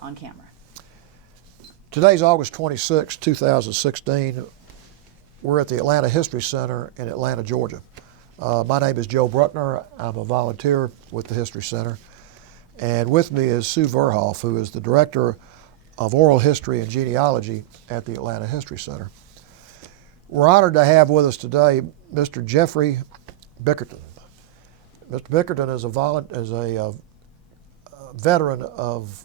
on camera. Today's August 26, 2016. We're at the Atlanta History Center in Atlanta, Georgia. My name is Joe Bruckner. I'm a volunteer with the History Center. And with me is Sue Verhoff, who is the Director of Oral History and Genealogy at the Atlanta History Center. We're honored to have with us today Mr. Jeffery Bickerton. Mr. Bickerton is a veteran of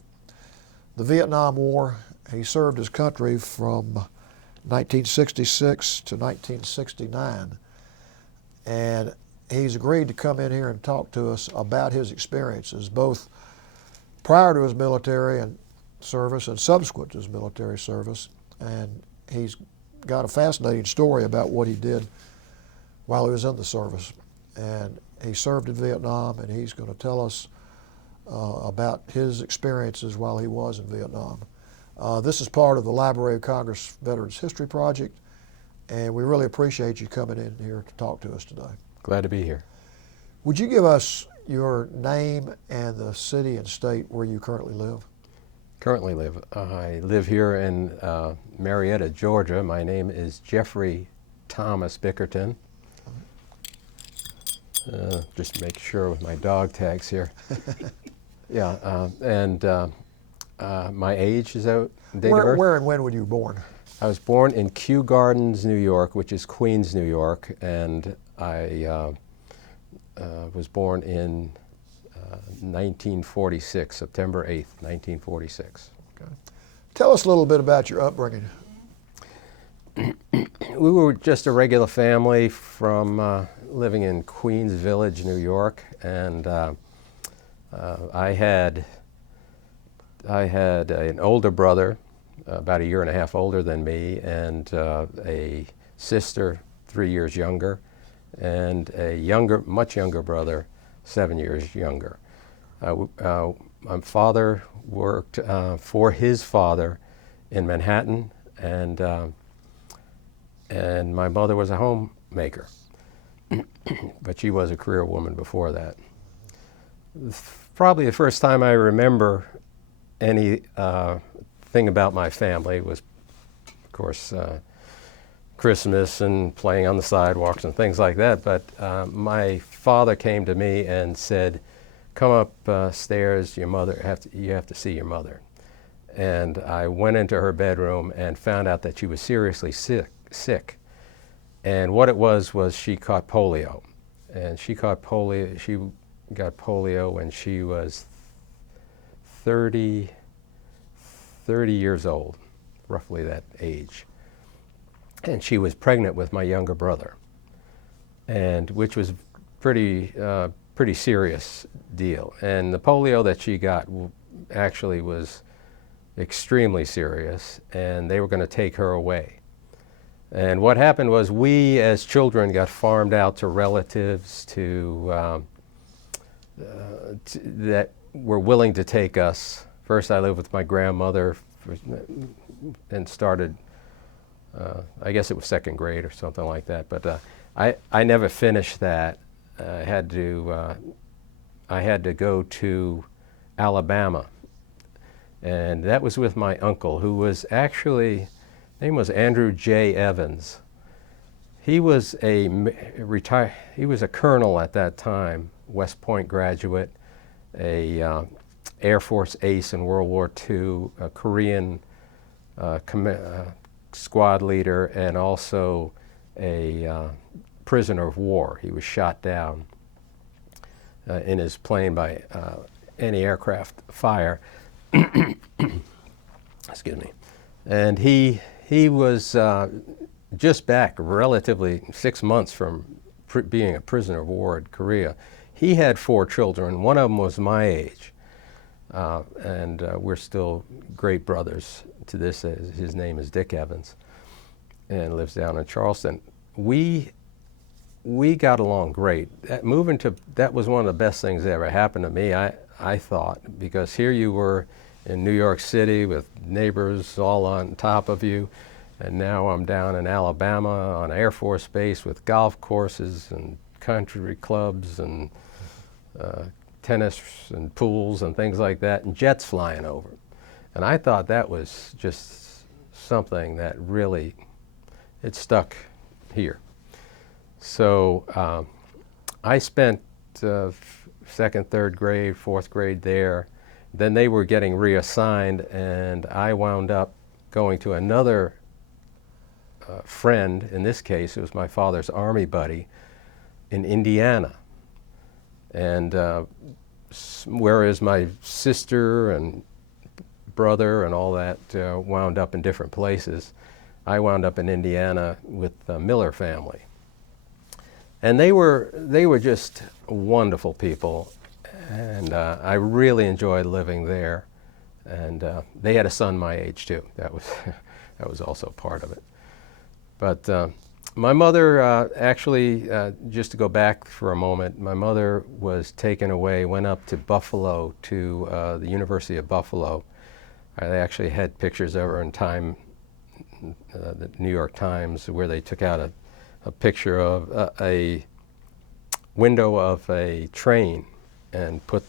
the Vietnam War. He served his country from 1966 to 1969. And he's agreed to come in here and talk to us about his experiences, both prior to his military and service and subsequent to his military service. And he's got a fascinating story about what he did while he was in the service. And he served in Vietnam, and he's going to tell us about his experiences while he was in Vietnam. This is part of the Library of Congress Veterans History Project, and we really appreciate you coming in here to talk to us today. Glad to be here. Would you give us your name and the city and state where you currently live? I live here in Marietta, Georgia. My name is Jeffery Thomas Bickerton. Just make sure with my dog tags here. Yeah, my age is out. Date of birth? Where and when were you born? I was born in Kew Gardens, New York, which is Queens, New York, and I was born in 1946, September 8th, 1946. Okay. Tell us a little bit about your upbringing. We were just a regular family from living in Queens Village, New York, and I had an older brother, about a year and a half older than me, and a sister 3 years younger, and a much younger brother, 7 years younger. My father worked for his father in Manhattan, and my mother was a homemaker, but she was a career woman before that. Probably the first time I remember any thing about my family was, of course, Christmas and playing on the sidewalks and things like that. But my father came to me and said, "Come upstairs. You have to see your mother." And I went into her bedroom and found out that she was seriously sick. And what it was she caught polio, and she got polio when she was 30 years old, roughly that age. And she was pregnant with my younger brother, and which was pretty serious deal. And the polio that she got actually was extremely serious, and they were going to take her away. And what happened was we as children got farmed out to relatives that were willing to take us. First I lived with my grandmother and started, I guess it was second grade or something like that, but I never finished that. I had to go to Alabama, and that was with my uncle, who was actually, name was Andrew J. Evans. He was a colonel at that time, West Point graduate, a Air Force ace in World War II, a Korean squad leader, and also a prisoner of war. He was shot down in his plane by anti-aircraft fire. Excuse me. And he was just back relatively 6 months from being a prisoner of war in Korea. He had 4 children. One of them was my age. And we're still great brothers to this. His name is Dick Evans and lives down in Charleston. We got along great. That was one of the best things that ever happened to me, I thought, because here you were in New York City with neighbors all on top of you, and now I'm down in Alabama on Air Force Base with golf courses and country clubs and tennis and pools and things like that, and jets flying over. And I thought that was just something that really, it stuck here. So I spent second, third grade, fourth grade there. Then they were getting reassigned, and I wound up going to another friend. In this case, it was my father's Army buddy in Indiana. And whereas my sister and brother and all that wound up in different places, I wound up in Indiana with the Miller family. And they were just wonderful people, and I really enjoyed living there. And they had a son my age too. That was also part of it. But my mother actually, just to go back for a moment, my mother was taken away, went up to Buffalo, to the University of Buffalo. I actually had pictures of her in Time, the New York Times, where they took out a picture of a window of a train and put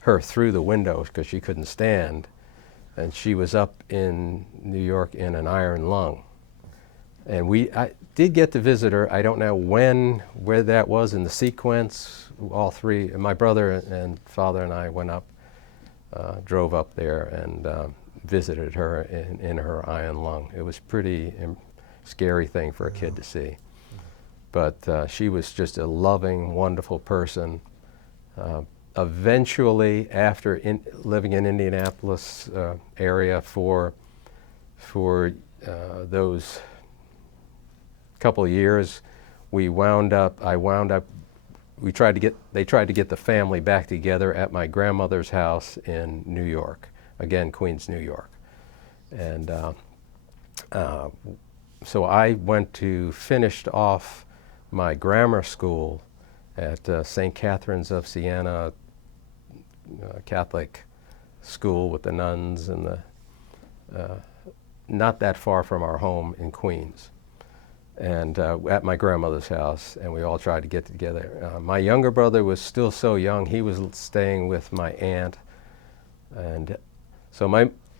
her through the window because she couldn't stand, and she was up in New York in an iron lung. And I did get to visit her. I don't know where that was in the sequence. All three, my brother and father and I went up, drove up there and visited her in her iron lung. It was pretty scary thing for a kid to see. But she was just a loving, wonderful person. Eventually, after living in Indianapolis area for those couple of years, they tried to get the family back together at my grandmother's house in New York, again, Queens, New York. And so I finished off my grammar school at St. Catherine's of Siena Catholic school with the nuns, and not that far from our home in Queens, and at my grandmother's house, and we all tried to get together. My younger brother was still so young; he was staying with my aunt, and so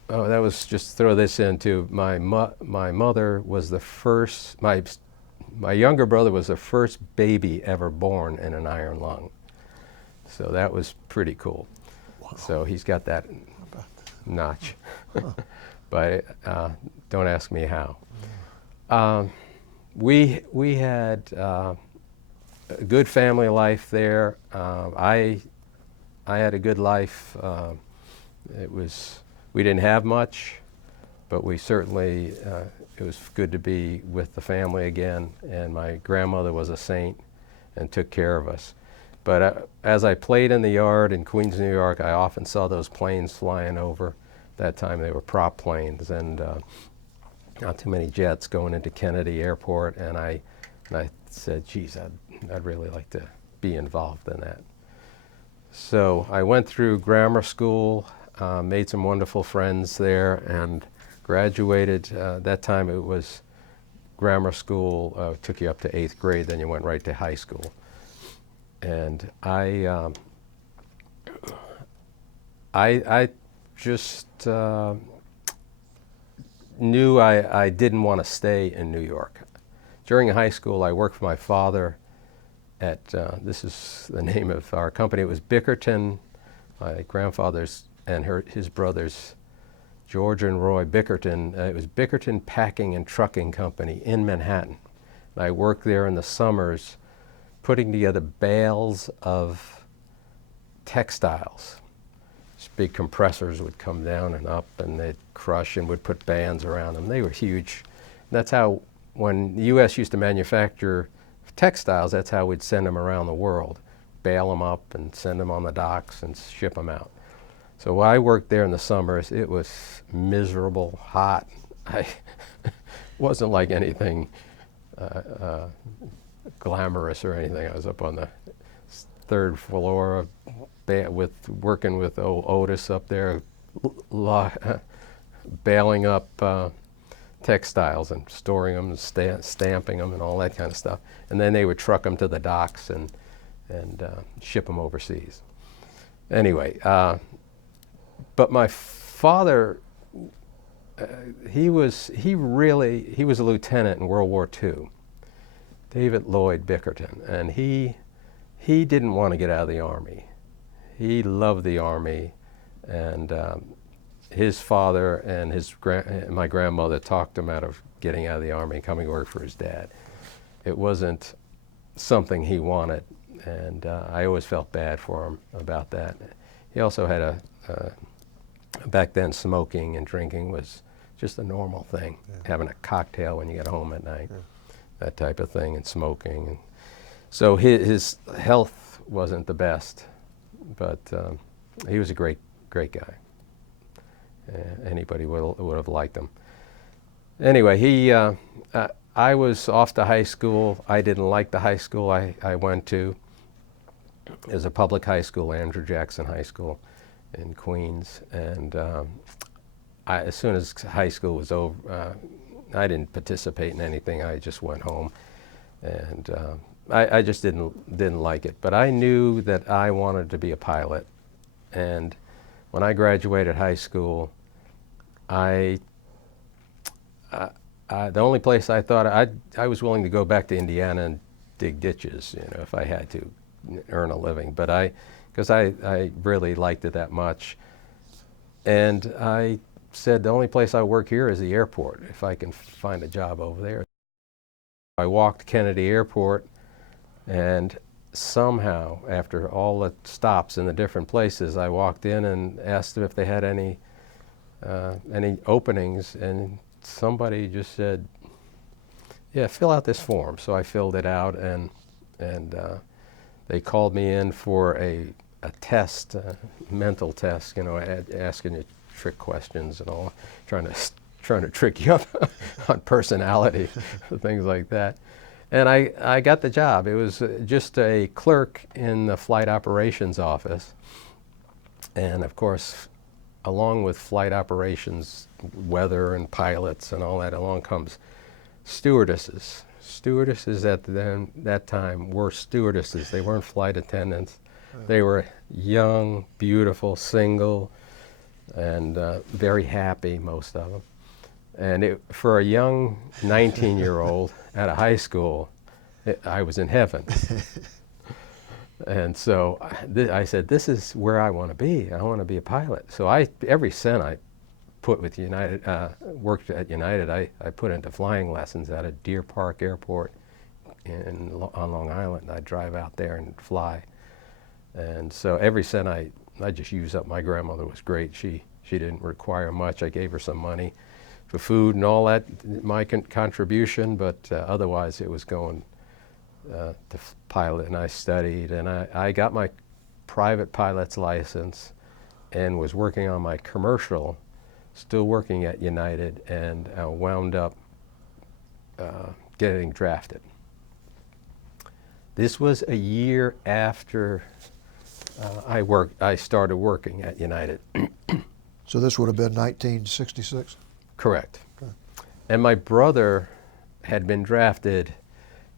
that was just to throw this in too. My mother was the first. My younger brother was the first baby ever born in an iron lung, so that was pretty cool. Wow. So he's got that notch, but don't ask me how. We had a good family life there. I had a good life. We didn't have much, but we certainly, it was good to be with the family again, and my grandmother was a saint and took care of us. But as I played in the yard in Queens, New York, I often saw those planes flying over. That time they were prop planes, and not too many jets going into Kennedy Airport, and I said, geez, I'd really like to be involved in that. So I went through grammar school, made some wonderful friends there, and graduated. That time it was grammar school, took you up to 8th grade, then you went right to high school. And I just knew I didn't want to stay in New York. During high school, I worked for my father at, this is the name of our company, it was Bickerton, my grandfather's and his brothers, George and Roy Bickerton. It was Bickerton Packing and Trucking Company in Manhattan. And I worked there in the summers putting together bales of textiles. These big compressors would come down and up, and they'd crush and would put bands around them. They were huge. And that's how, when the U.S. used to manufacture textiles, that's how we'd send them around the world, bale them up and send them on the docks and ship them out. So while I worked there in the summers, it was miserable, hot. I wasn't like anything glamorous or anything. I was up on the 3rd floor working with old Otis up there, baling up textiles and storing them and stamping them and all that kind of stuff. And then they would truck them to the docks and ship them overseas. Anyway, But my father, he was a lieutenant in World War II, David Lloyd Bickerton, and he didn't want to get out of the Army. He loved the Army, and his father and my grandmother talked him out of getting out of the Army and coming to work for his dad. It wasn't something he wanted, and I always felt bad for him about that. He also had back then smoking and drinking was just a normal thing, having a cocktail when you get home at night, that type of thing, and smoking. And so his health wasn't the best, but he was a great guy. Anybody would have liked him. Anyway, I was off to high school. I didn't like the high school I went to. It was a public high school, Andrew Jackson High School in Queens. And as soon as high school was over, I didn't participate in anything. I just went home. And I just didn't like it. But I knew that I wanted to be a pilot. And when I graduated high school, the only place I thought I was willing to go back to Indiana and dig ditches, if I had to earn a living. But because I really liked it that much, and I said the only place I work here is the airport. If I can find a job over there, I walked Kennedy Airport, and somehow after all the stops in the different places, I walked in and asked them if they had any openings, and somebody just said, yeah, fill out this form. So I filled it out, and they called me in for a test, mental test, asking you trick questions and all, trying to trick you up on personality, things like that. And I got the job. It was just a clerk in the flight operations office. And of course, along with flight operations, weather and pilots and all that, along comes stewardesses. Stewardesses at that time were stewardesses. They weren't flight attendants. They were young, beautiful, single, and very happy, most of them. And for a young 19-year-old at a high school, I was in heaven. And so I said, this is where I want to be. I want to be a pilot. So every cent I put with United, worked at United, I put into flying lessons at a Deer Park Airport on Long Island. I'd drive out there and fly. And so every cent I just used up. My grandmother was great. She didn't require much. I gave her some money for food and all that, my contribution, but otherwise it was going to pilot, and I studied, and I got my private pilot's license and was working on my commercial, still working at United, and wound up getting drafted. This was a year after I started working at United. So this would have been 1966? Correct. Okay. And my brother had been drafted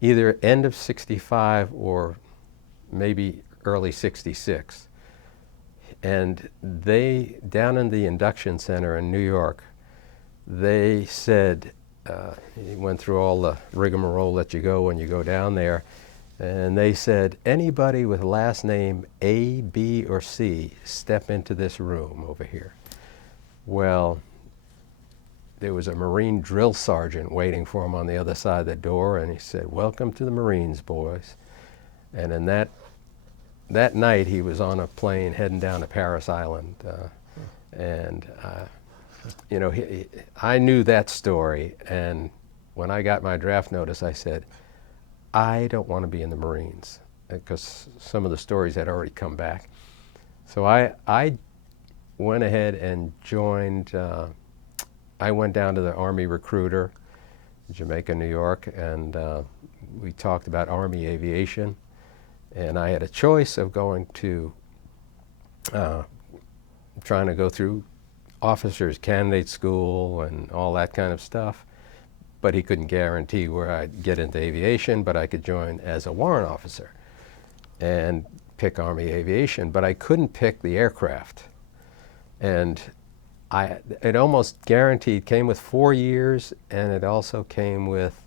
either end of 65 or maybe early 66. And they, down in the induction center in New York, they said, he went through all the rigmarole that you go when you go down there, and they said, anybody with last name A, B, or C, step into this room over here. Well, there was a Marine drill sergeant waiting for him on the other side of the door, and he said, welcome to the Marines, boys. And in that night, he was on a plane heading down to Paris Island. I knew that story, and when I got my draft notice, I said, I don't want to be in the Marines, because some of the stories had already come back. So I went ahead and joined, I went down to the Army recruiter, Jamaica, New York, and we talked about Army Aviation. And I had a choice of going to, trying to go through officers candidate school and all that kind of stuff, but he couldn't guarantee where I'd get into aviation, but I could join as a warrant officer and pick Army Aviation, but I couldn't pick the aircraft. And it almost guaranteed came with 4 years, and it also came with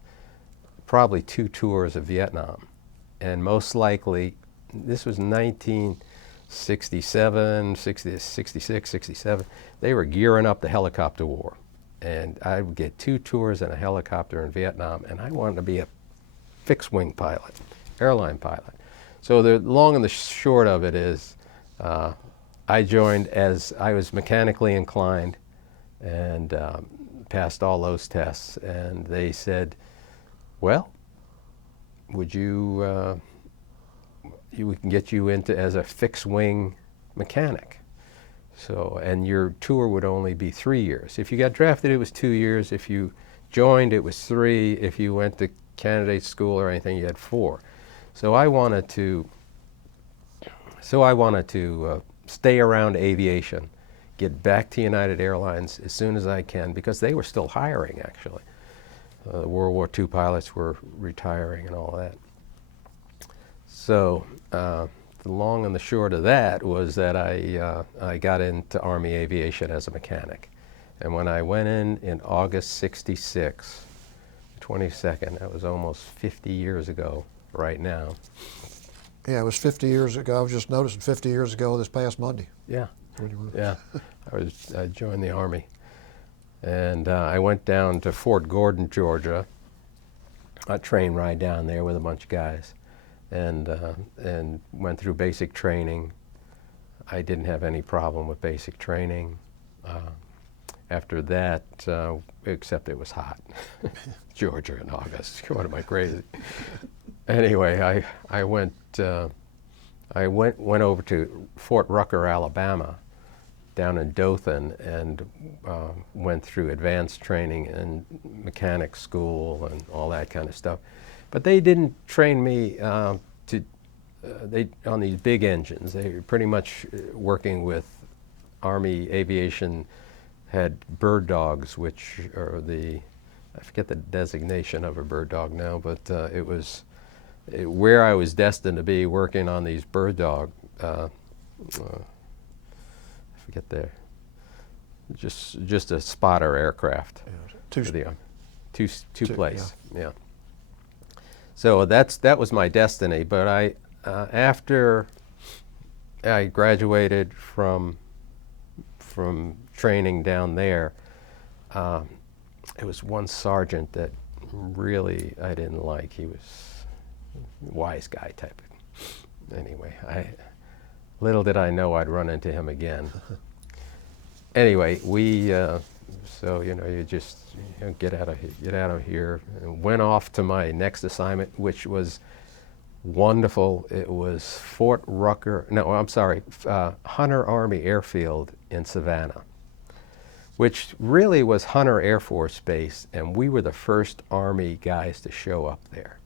probably 2 tours of Vietnam. And most likely, this was 1967, 66, 67. They were gearing up the helicopter war. And I would get 2 tours in a helicopter in Vietnam, and I wanted to be a fixed-wing pilot, airline pilot. So the long and the short of it is, I joined as I was mechanically inclined and passed all those tests. And they said, well, would you, we can get you into as a fixed-wing mechanic. So, and your tour would only be 3 years. If you got drafted, it was 2 years. If you joined, it was 3. If you went to candidate school or anything, you had 4. So I wanted to stay around aviation, get back to United Airlines as soon as I can, because they were still hiring, actually. World War II pilots were retiring and all that. So the long and the short of that was that I got into Army aviation as a mechanic. And when I went in August 66, 22nd, that was almost 50 years ago right now. Yeah, it was 50 years ago. I was just noticing 50 years ago this past Monday. Yeah, yeah. I joined the Army. And I went down to Fort Gordon, Georgia, a train ride down there with a bunch of guys, and went through basic training. I didn't have any problem with basic training. After that, except it was hot. Georgia in August. What am I, crazy? Anyway, I went over to Fort Rucker, Alabama, down in Dothan, and went through advanced training and mechanic school and all that kind of stuff. But they didn't train me on these big engines. They were pretty much working with Army aviation. Had bird dogs, which are I forget the designation of a bird dog now, but it was where I was destined to be, working on these bird dog, I forget just a spotter aircraft. Yeah, two place, yeah. So that was my destiny, but after I graduated from training down there, it was one sergeant that really I didn't like. He was a wise guy type. Anyway, little did I know I'd run into him again. Anyway, so you just get out of here, and went off to my next assignment, which was wonderful. It was Fort Rucker. No, I'm sorry, Hunter Army Airfield in Savannah, which really was Hunter Air Force Base, and we were the first Army guys to show up there.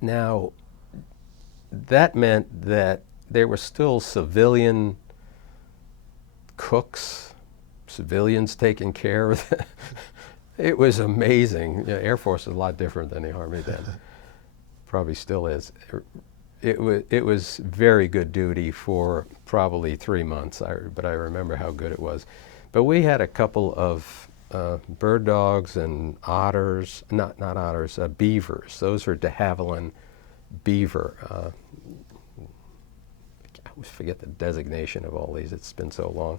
Now, that meant that there were still civilian cooks, civilians taking care of it. It was amazing. Air Force is a lot different than the Army then. Probably still is. It was very good duty for probably 3 months, but I remember how good it was. But we had a couple of bird dogs and otters, not otters, beavers. Those are de Havilland beaver. I always forget the designation of all these. It's been so long.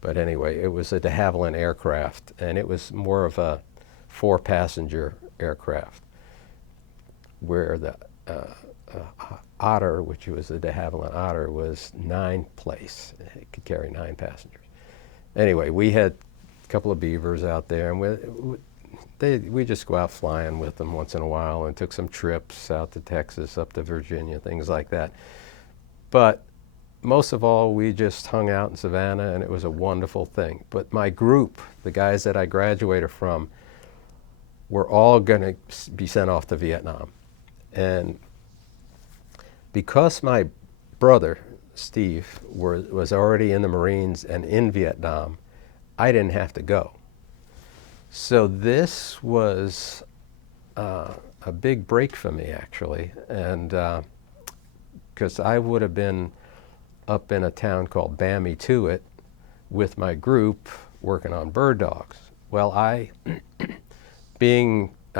But anyway, it was a de Havilland aircraft, and it was more of a 4-passenger aircraft, where the Otter, which was a de Havilland Otter, was 9-place. It could carry 9 passengers. Anyway, we had a couple of beavers out there, and we just go out flying with them once in a while, and took some trips out to Texas, up to Virginia, things like that. But most of all, we just hung out in Savannah, and it was a wonderful thing. But my group, the guys that I graduated from, were all going to be sent off to Vietnam. And because my brother, Steve, was already in the Marines and in Vietnam, I didn't have to go. So this was a big break for me, actually, and because I would have been up in a town called Bammy-Tuit with my group working on bird dogs. Well, I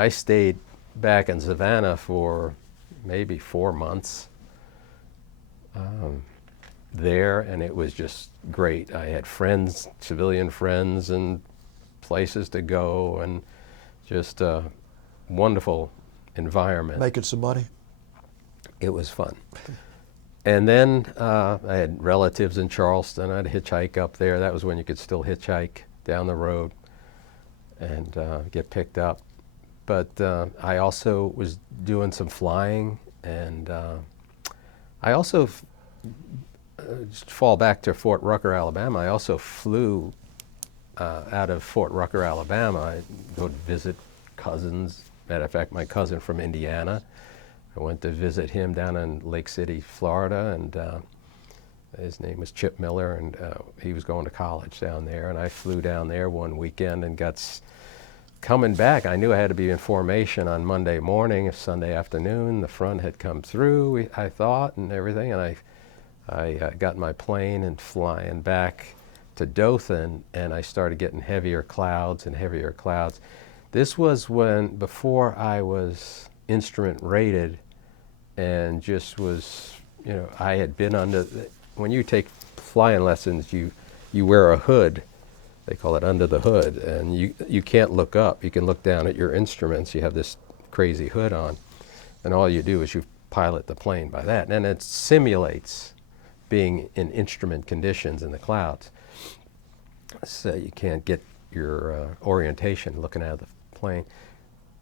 stayed back in Savannah for maybe 4 months there, and it was just great. I had friends, civilian friends, and places to go, and just a wonderful environment. Making some money? It was fun. And then I had relatives in Charleston. I'd hitchhike up there. That was when you could still hitchhike down the road and get picked up. But I also was doing some flying, and I also just fall back to Fort Rucker, Alabama. I also flew out of Fort Rucker, Alabama. I go to visit cousins. Matter of fact, my cousin from Indiana. I went to visit him down in Lake City, Florida, and his name was Chip Miller, and he was going to college down there. And I flew down there one weekend and coming back, I knew I had to be in formation on Monday morning. Sunday afternoon, the front had come through, I thought, and everything, and I got in my plane and flying back to Dothan, and I started getting heavier clouds and heavier clouds. This was before I was instrument rated, and just was, I had been when you take flying lessons, you wear a hood. They call it under the hood, and you can't look up. You can look down at your instruments. You have this crazy hood on, and all you do is you pilot the plane by that, and it simulates being in instrument conditions in the clouds. So you can't get your orientation looking at the plane.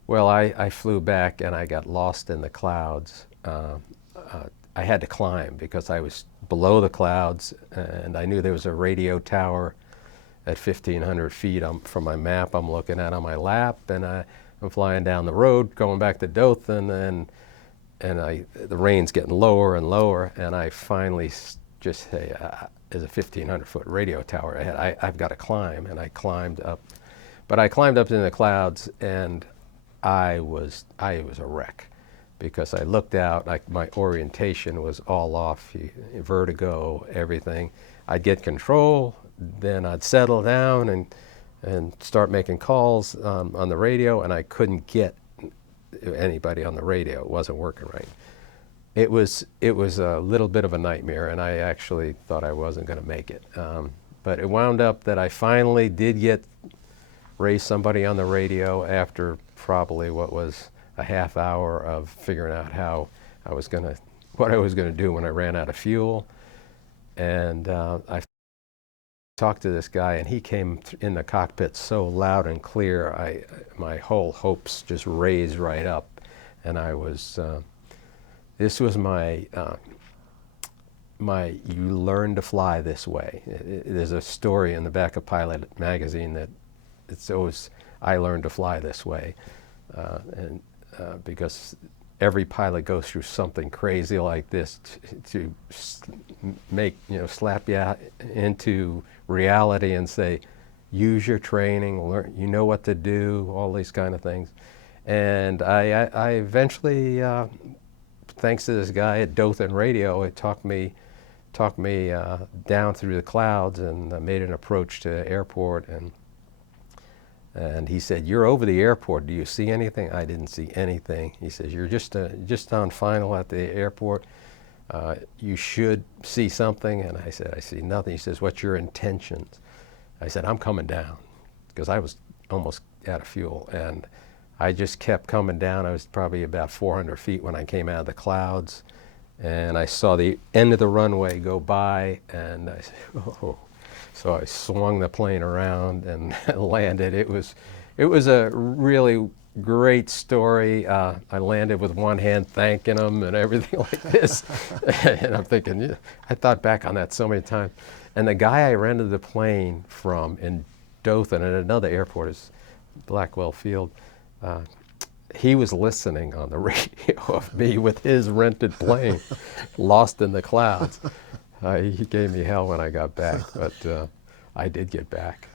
Well, I flew back and I got lost in the clouds. I had to climb because I was below the clouds, and I knew there was a radio tower at 1,500 feet from my map I'm looking at on my lap, and I'm flying down the road going back to Dothan, and the rain's getting lower and lower, and I finally just say, there's a 1,500-foot radio tower ahead. I've got to climb, and I climbed up. But I climbed up in the clouds, and I was a wreck because I looked out, my orientation was all off, vertigo, everything. I'd get control, then I'd settle down and start making calls on the radio, and I couldn't get anybody on the radio. It wasn't working right. It was a little bit of a nightmare, and I actually thought I wasn't going to make it. But it wound up that I finally did raise somebody on the radio after probably what was a half hour of figuring out what I was going to do when I ran out of fuel. And I talked to this guy, and he came in the cockpit so loud and clear, my whole hopes just raised right up. And I was, this was my you learn to fly this way. There's a story in the back of Pilot magazine that it's always, I learned to fly this way. Because every pilot goes through something crazy like this to make, slap you into reality and say, use your training, learn, you know what to do, all these kind of things. And I eventually, thanks to this guy at Dothan Radio, it talked me down through the clouds, and I made an approach to the airport, and he said, "You're over the airport. Do you see anything?" I didn't see anything. He says, "You're just on final at the airport. You should see something." And I said, "I see nothing." He says, "What's your intentions?" I said, "I'm coming down," because I was almost out of fuel, and I just kept coming down. I was probably about 400 feet when I came out of the clouds, and I saw the end of the runway go by, and I said, "Oh." So I swung the plane around and landed. It was a really great story. I landed with one hand thanking him and everything like this. And I'm thinking, yeah, I thought back on that so many times. And the guy I rented the plane from in Dothan at another airport is Blackwell Field. He was listening on the radio of me with his rented plane, lost in the clouds. He gave me hell when I got back, but I did get back.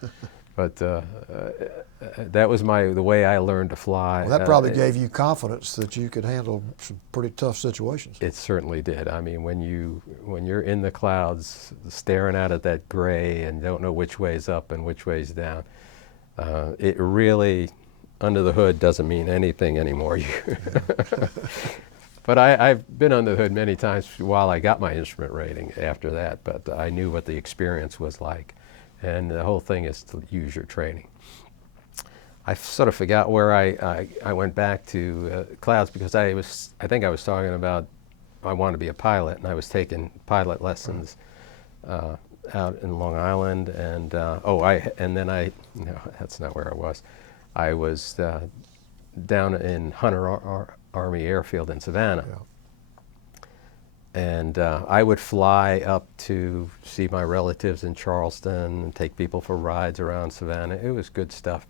But that was the way I learned to fly. Well, that probably gave you confidence that you could handle some pretty tough situations. It certainly did. I mean, when you're in the clouds, staring out at that gray and don't know which way's up and which way's down, it really, under the hood, doesn't mean anything anymore. But I've been under the hood many times while I got my instrument rating after that, but I knew what the experience was like. And the whole thing is to use your training. I sort of forgot where I went back to clouds because I think I was talking about I wanted to be a pilot, and I was taking pilot lessons out in Long Island, and no, that's not where I was. I was down in Hunter Army Airfield in Savannah. Yeah. And I would fly up to see my relatives in Charleston and take people for rides around Savannah. It was good stuff.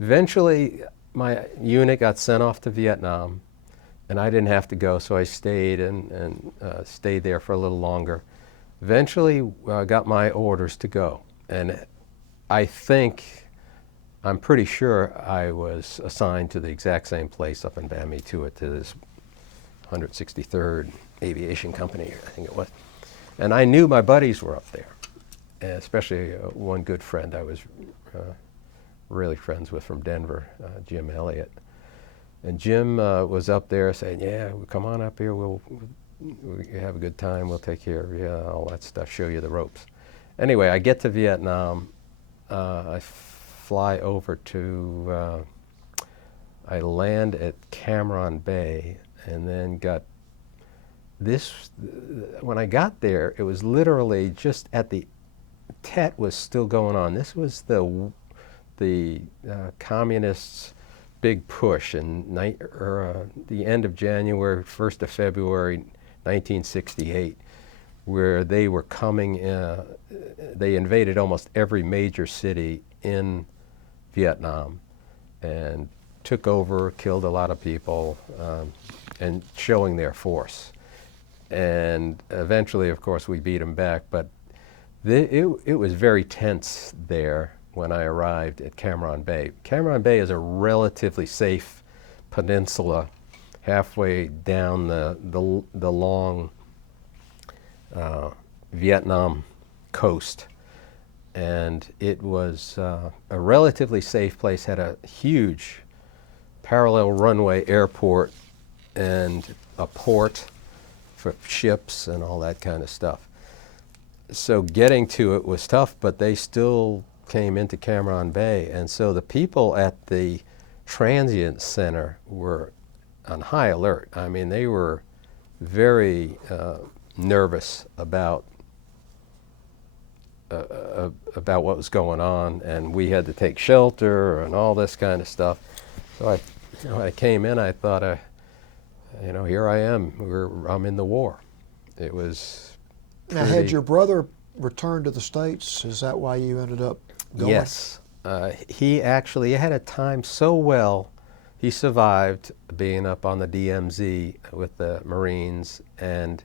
Eventually, my unit got sent off to Vietnam, and I didn't have to go, so I stayed and stayed there for a little longer. Eventually, got my orders to go, and I'm pretty sure I was assigned to the exact same place up in Van Tuit, to this 163rd Aviation Company, I think it was. And I knew my buddies were up there, especially one good friend I was really friends with from Denver, Jim Elliott. And Jim was up there saying, yeah, come on up here, we'll have a good time, we'll take care of you, all that stuff, show you the ropes. Anyway, I get to Vietnam, I fly over to, I land at Cam Ranh Bay, and then got when I got there, it was literally just at the Tet was still going on. This was the communists' big push in the end of January, 1st of February, 1968, where they were coming. They invaded almost every major city in Vietnam, and took over, killed a lot of people, and showing their force. And eventually, of course, we beat them back, but it was very tense there when I arrived at Cam Ranh Bay. Cam Ranh Bay is a relatively safe peninsula halfway down the long Vietnam coast. And it was a relatively safe place, had a huge parallel runway airport and a port for ships and all that kind of stuff. So getting to it was tough, but they still came into Cam Ranh Bay. And so the people at the transient center were on high alert. I mean, they were very nervous about what was going on, and we had to take shelter and all this kind of stuff. So when I came in, I thought, here I am. I'm in the war. It was. Now, had your brother returned to the States? Is that why you ended up going? Yes. He had a time so well. He survived being up on the DMZ with the Marines, and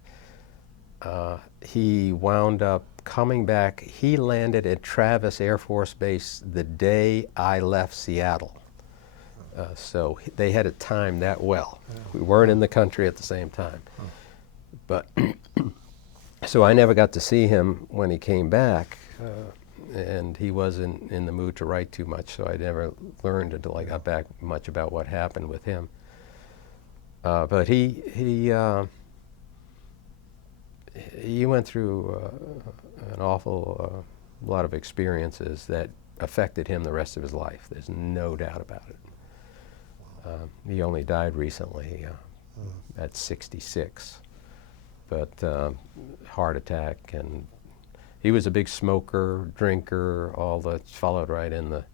he wound up coming back. He landed at Travis Air Force Base the day I left Seattle. So they had it timed that well. We weren't in the country at the same time. But so I never got to see him when he came back, and he wasn't in the mood to write too much, so I never learned until I got back much about what happened with him. But he went through an awful lot of experiences that affected him the rest of his life. There's no doubt about it. He only died recently at 66, but heart attack, and he was a big smoker, drinker, all that followed right in the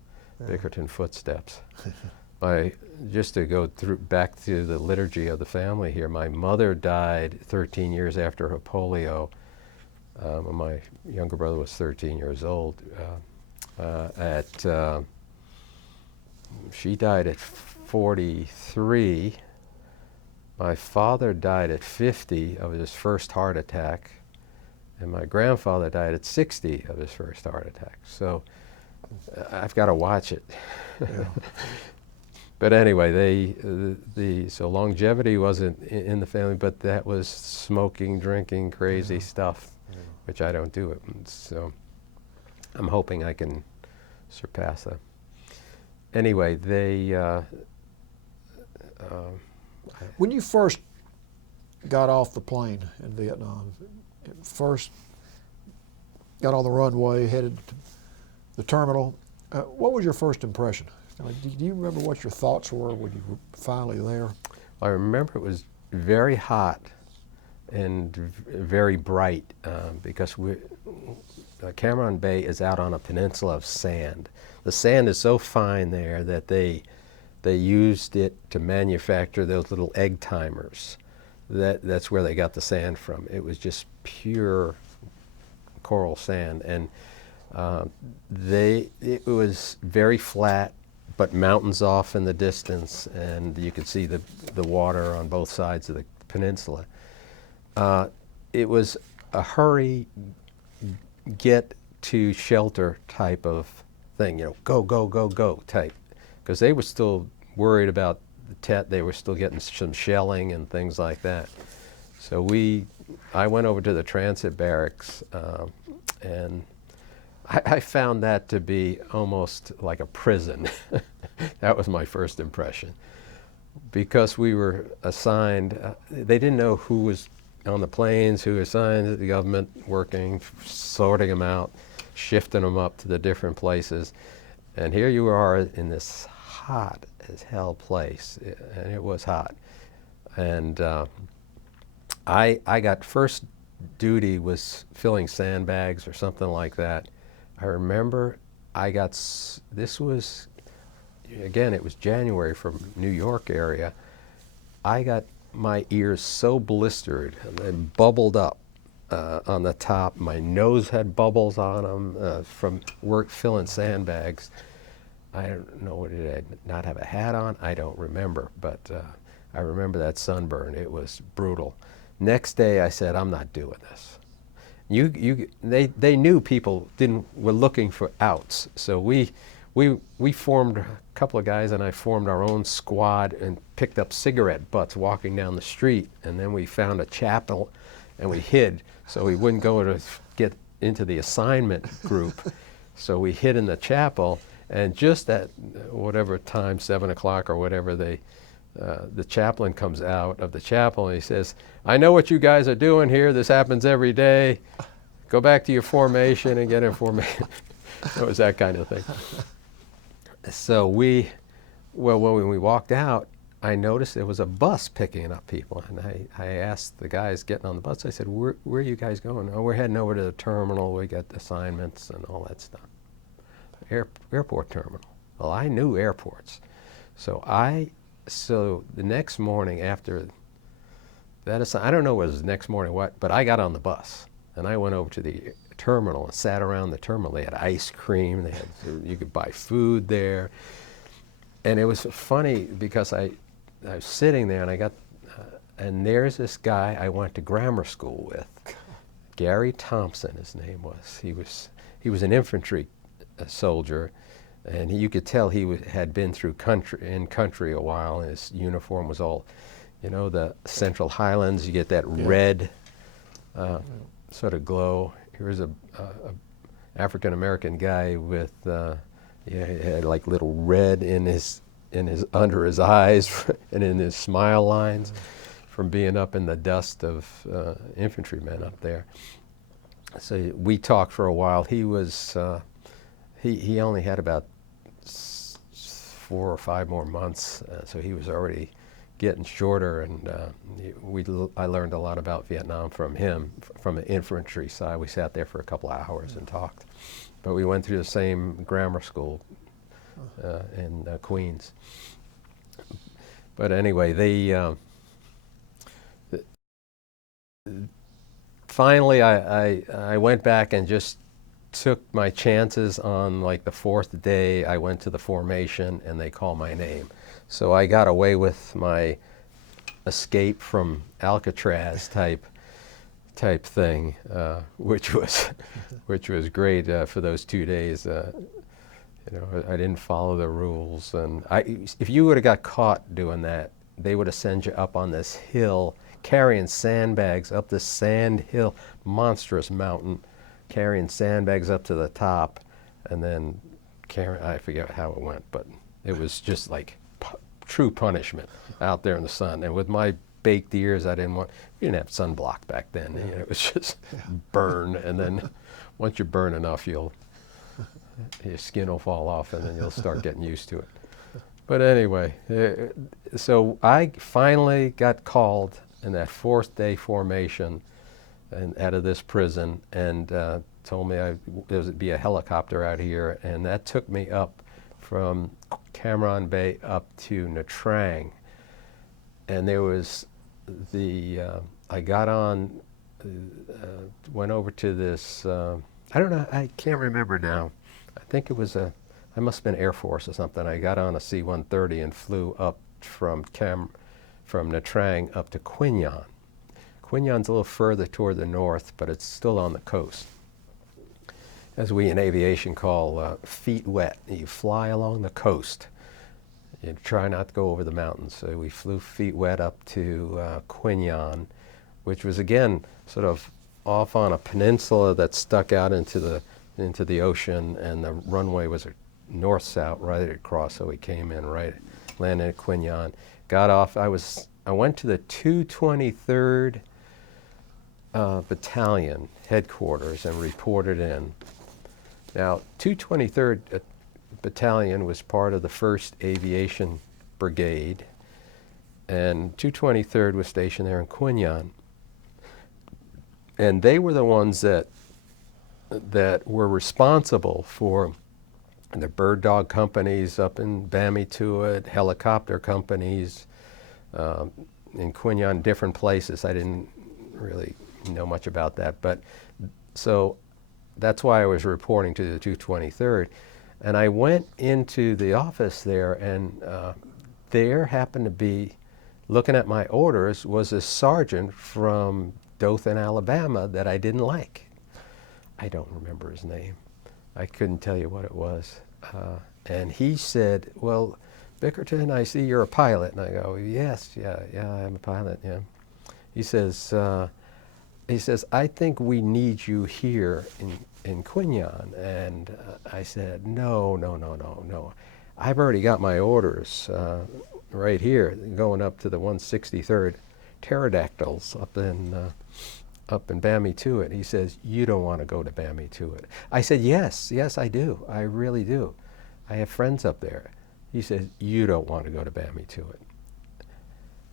Bickerton footsteps. Just to go back to the liturgy of the family here, my mother died 13 years after her polio. When my younger brother was 13 years old. She died at 43. My father died at 50 of his first heart attack, and my grandfather died at 60 of his first heart attack. So I've got to watch it. Yeah. But anyway, so longevity wasn't in the family, but that was smoking, drinking, crazy stuff, which I don't do it. And so I'm hoping I can surpass that. Anyway, When you first got off the plane in Vietnam, first got on the runway, headed to the terminal, what was your first impression? Do you remember what your thoughts were when you were finally there? I remember it was very hot and very bright because Cameron Bay is out on a peninsula of sand. The sand is so fine there that they used it to manufacture those little egg timers. That's where they got the sand from. It was just pure coral sand, and it was very flat, but mountains off in the distance, and you could see the water on both sides of the peninsula. It was a hurry, get to shelter type of thing, go, go, go, go type, because they were still worried about the Tet. They were still getting some shelling and things like that. So I went over to the transit barracks, and I found that to be almost like a prison. That was my first impression. Because we were assigned, they didn't know who was on the planes, who was assigned to the government, working, sorting them out, shifting them up to the different places. And here you are in this hot as hell place, and it was hot. And I got first duty was filling sandbags or something like that. I remember this was, again, it was January from New York area. I got my ears so blistered and they bubbled up on the top. My nose had bubbles on them from work filling sandbags. I don't know, did I not have a hat on? I don't remember, but I remember that sunburn. It was brutal. Next day I said, I'm not doing this. They knew people were looking for outs, so we formed, a couple of guys and I formed our own squad and picked up cigarette butts walking down the street, and then we found a chapel and we hid so we wouldn't go to get into the assignment group. So we hid in the chapel, and just at whatever time, 7 o'clock or whatever, the chaplain comes out of the chapel and he says, I know what you guys are doing here. This happens every day. Go back to your formation and get in formation. It was that kind of thing. So when we walked out, I noticed there was a bus picking up people. And I asked the guys getting on the bus, I said, where are you guys going? Oh, we're heading over to the terminal. We got assignments and all that stuff. Airport terminal. Well, I knew airports. So the next morning after that, I don't know what it was the next morning what, but I got on the bus and I went over to the terminal and sat around the terminal. They had ice cream, you could buy food there. And it was funny because I was sitting there and and there's this guy I went to grammar school with, Gary Thompson, his name was. He was an infantry soldier, and you could tell he had been through country a while, and his uniform was all, the Central Highlands, you get that red sort of glow. Here was a African-American guy with, he had like little red in his under his eyes and in his smile lines from being up in the dust of infantrymen up there. So we talked for a while. He was, he only had about 4 or 5 more months, so he was already getting shorter, and I learned a lot about Vietnam from him, from the infantry side. We sat there for a couple of hours and talked. But we went through the same grammar school in Queens. But anyway, finally I went back and just took my chances on like the 4th day. I went to the formation and they called my name. So I got away with my escape from Alcatraz type thing, which was great for those 2 days. You know, I didn't follow the rules, and if you would have got caught doing that, they would have sent you up on this hill, carrying sandbags up this sand hill, monstrous mountain, carrying sandbags up to the top, and then I forget how it went, but it was just like true punishment out there in the sun. And with my baked ears, we didn't have sunblock back then. You know, it was just burn, and then once you burn enough, your skin will fall off, and then you'll start getting used to it. But anyway, so I finally got called in that fourth day formation and out of this prison, and told me there would be a helicopter out here, and that took me up from Cameron Bay up to Nha Trang. And there was I got on, went over to this, I don't know, I can't remember now. I think it was I must have been Air Force or something. I got on a C-130 and flew up from Nha Trang up to Quy Nhon. Quy Nhon's a little further toward the north, but it's still on the coast. As we in aviation call feet wet. You fly along the coast. You try not to go over the mountains. So we flew feet wet up to Quy Nhon, which was again sort of off on a peninsula that stuck out into the ocean, and the runway was north-south right across. So we came in right, landed at Quy Nhon, got off. I went to the 223rd Battalion headquarters and reported in. Now, 223rd Battalion was part of the 1st Aviation Brigade, and 223rd was stationed there in Quy Nhon. And they were the ones that were responsible for the bird dog companies up in Bamituit, helicopter companies in Quy Nhon, different places. I didn't really know much about that, but so that's why I was reporting to the 223rd. And I went into the office there, and there happened to be, looking at my orders, was a sergeant from Dothan, Alabama that I didn't like. I don't remember his name. I couldn't tell you what it was. And he said, "Well, Bickerton, I see you're a pilot." And I go, "Yes, yeah, I'm a pilot, yeah." He says, "I think we need you here in Quy Nhon." And I said, no. I've already got my orders right here, going up to the 163rd Pterodactyls up in Bamituit. He says, "You don't want to go to Bamituit." I said, yes, I do. I really do. I have friends up there. He says, "You don't want to go to Bamituit."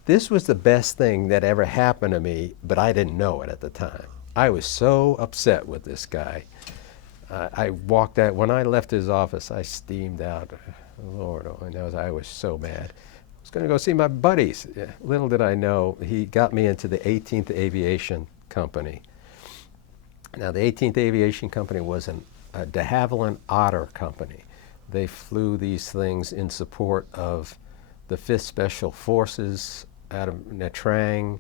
This was the best thing that ever happened to me, but I didn't know it at the time. I was so upset with this guy. I walked out. When I left his office, I steamed out. Lord only knows, I was so mad. I was going to go see my buddies. Little did I know, he got me into the 18th Aviation Company. Now, the 18th Aviation Company was a de Havilland Otter company. They flew these things in support of the 5th Special Forces out of Nha Trang.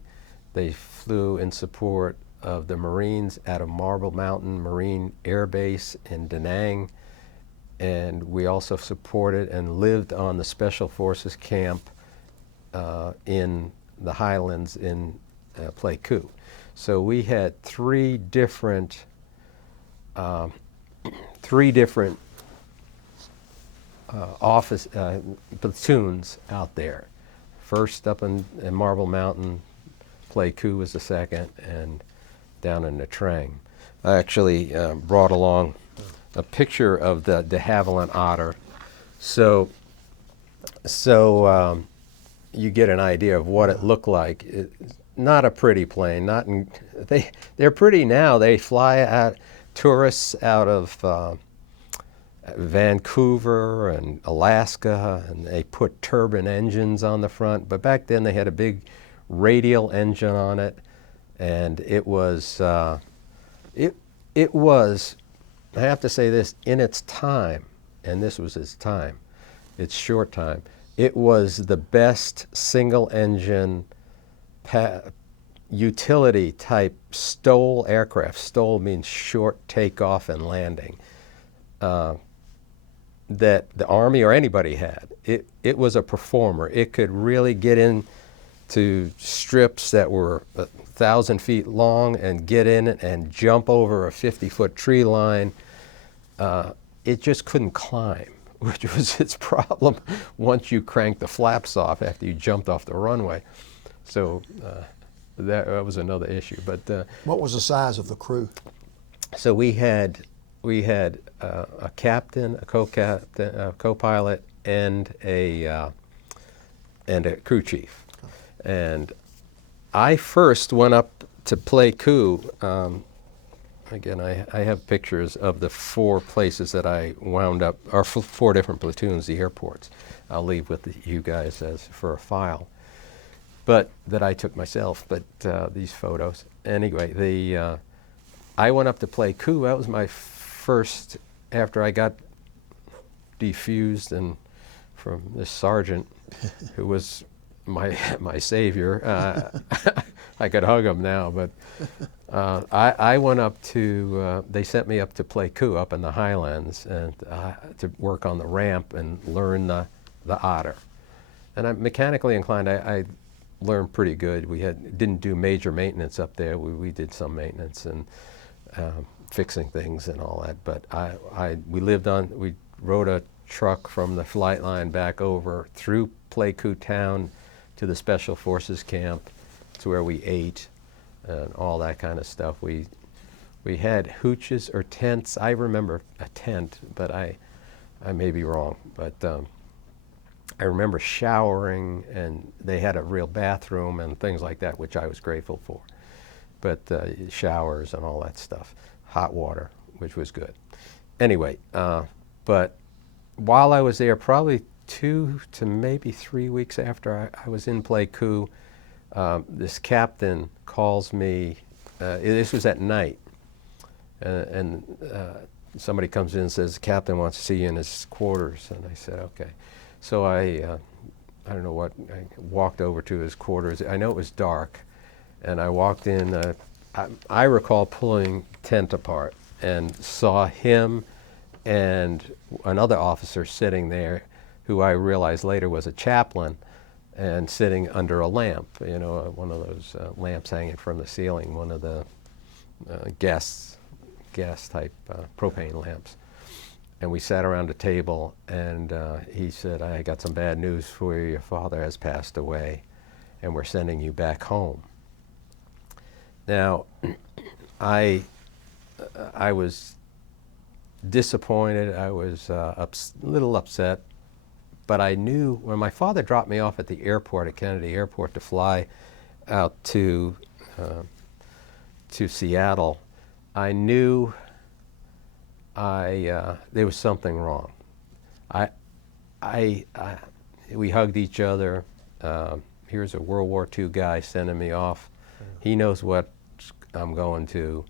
They flew in support of the Marines out of Marble Mountain Marine Air Base in Da Nang. And we also supported and lived on the Special Forces camp in the highlands in Pleiku. So we had three different platoons out there. First up in Marble Mountain, Pleiku was the second, and down in Nha Trang. I actually brought along a picture of the de Havilland Otter, so you get an idea of what it looked like. It's not a pretty plane. They're pretty now. They fly out tourists out of Vancouver and Alaska, and they put turbine engines on the front. But back then they had a big radial engine on it, and it was I have to say this, in its time, and this was its time, its short time, it was the best single engine utility type STOL aircraft. STOL means short takeoff and landing. that the Army or anybody had. It was a performer. It could really get into strips that were 1,000 feet long and get in it and jump over a 50-foot tree line. It just couldn't climb, which was its problem once you cranked the flaps off after you jumped off the runway. So that was another issue. But What was the size of the crew? so we had a captain, a co-captain, a co-pilot, and a crew chief. And I first went up to play coup. Again, I have pictures of the 4 places that I wound up, or 4 different platoons, the airports. I'll leave with you guys as for a file, but that I took myself. But these photos, anyway, I went up to play coup. That was my first, after I got defused and from this sergeant who was my savior. I could hug him now, but I went up to, they sent me up to play coup up in the Highlands and to work on the ramp and learn the Otter. And I'm mechanically inclined. I learned pretty good. We didn't do major maintenance up there. We did some maintenance and fixing things and all that. But we rode a truck from the flight line back over through Pleiku town to the Special Forces camp, to where we ate and all that kind of stuff. We had hooches or tents. I remember a tent, but I may be wrong. But I remember showering, and they had a real bathroom and things like that, which I was grateful for. But showers and all that stuff, hot water, which was good. Anyway, but while I was there, probably 2 to maybe 3 weeks after I was in Pleiku, this captain calls me. This was at night, and somebody comes in and says, the captain wants to see you in his quarters. And I said, okay. So I don't know what, I walked over to his quarters. I know it was dark, and I walked in. I recall pulling tent apart and saw him and another officer sitting there, who I realized later was a chaplain, and sitting under a lamp, one of those lamps hanging from the ceiling, one of the gas type propane lamps. And we sat around a table, and he said, I got some bad news for you. Your father has passed away, and we're sending you back home. Now, I was disappointed. I was a little upset. But I knew when my father dropped me off at the airport, at Kennedy Airport, to fly out to Seattle, I knew there was something wrong. We hugged each other. Here's a World War II guy sending me off. He knows what I'm going to.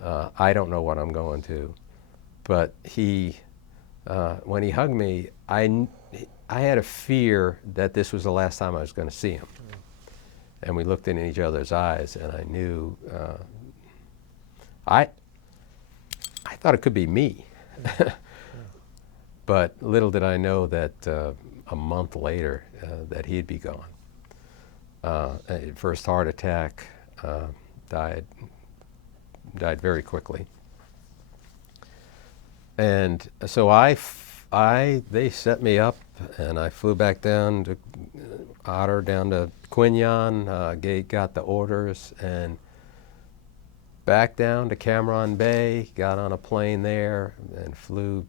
I don't know what I'm going to. But when he hugged me, I had a fear that this was the last time I was going to see him. And we looked in each other's eyes, and I knew, I thought it could be me. But little did I know that a month later that he'd be gone. First heart attack, died very quickly. And so they set me up, and I flew back down to Otter, down to Quinyon, got the orders, and back down to Cameron Bay, got on a plane there, and flew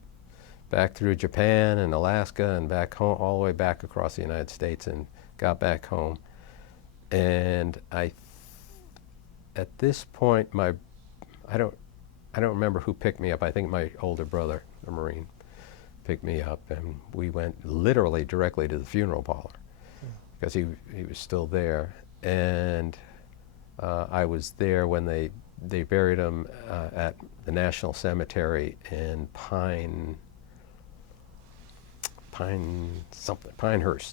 back through Japan and Alaska and back home, all the way back across the United States, and got back home. And at this point, I don't remember who picked me up. I think my older brother, a Marine, picked me up, and we went literally directly to the funeral parlor because he was still there. And I was there when they buried him at the National Cemetery in Pinehurst,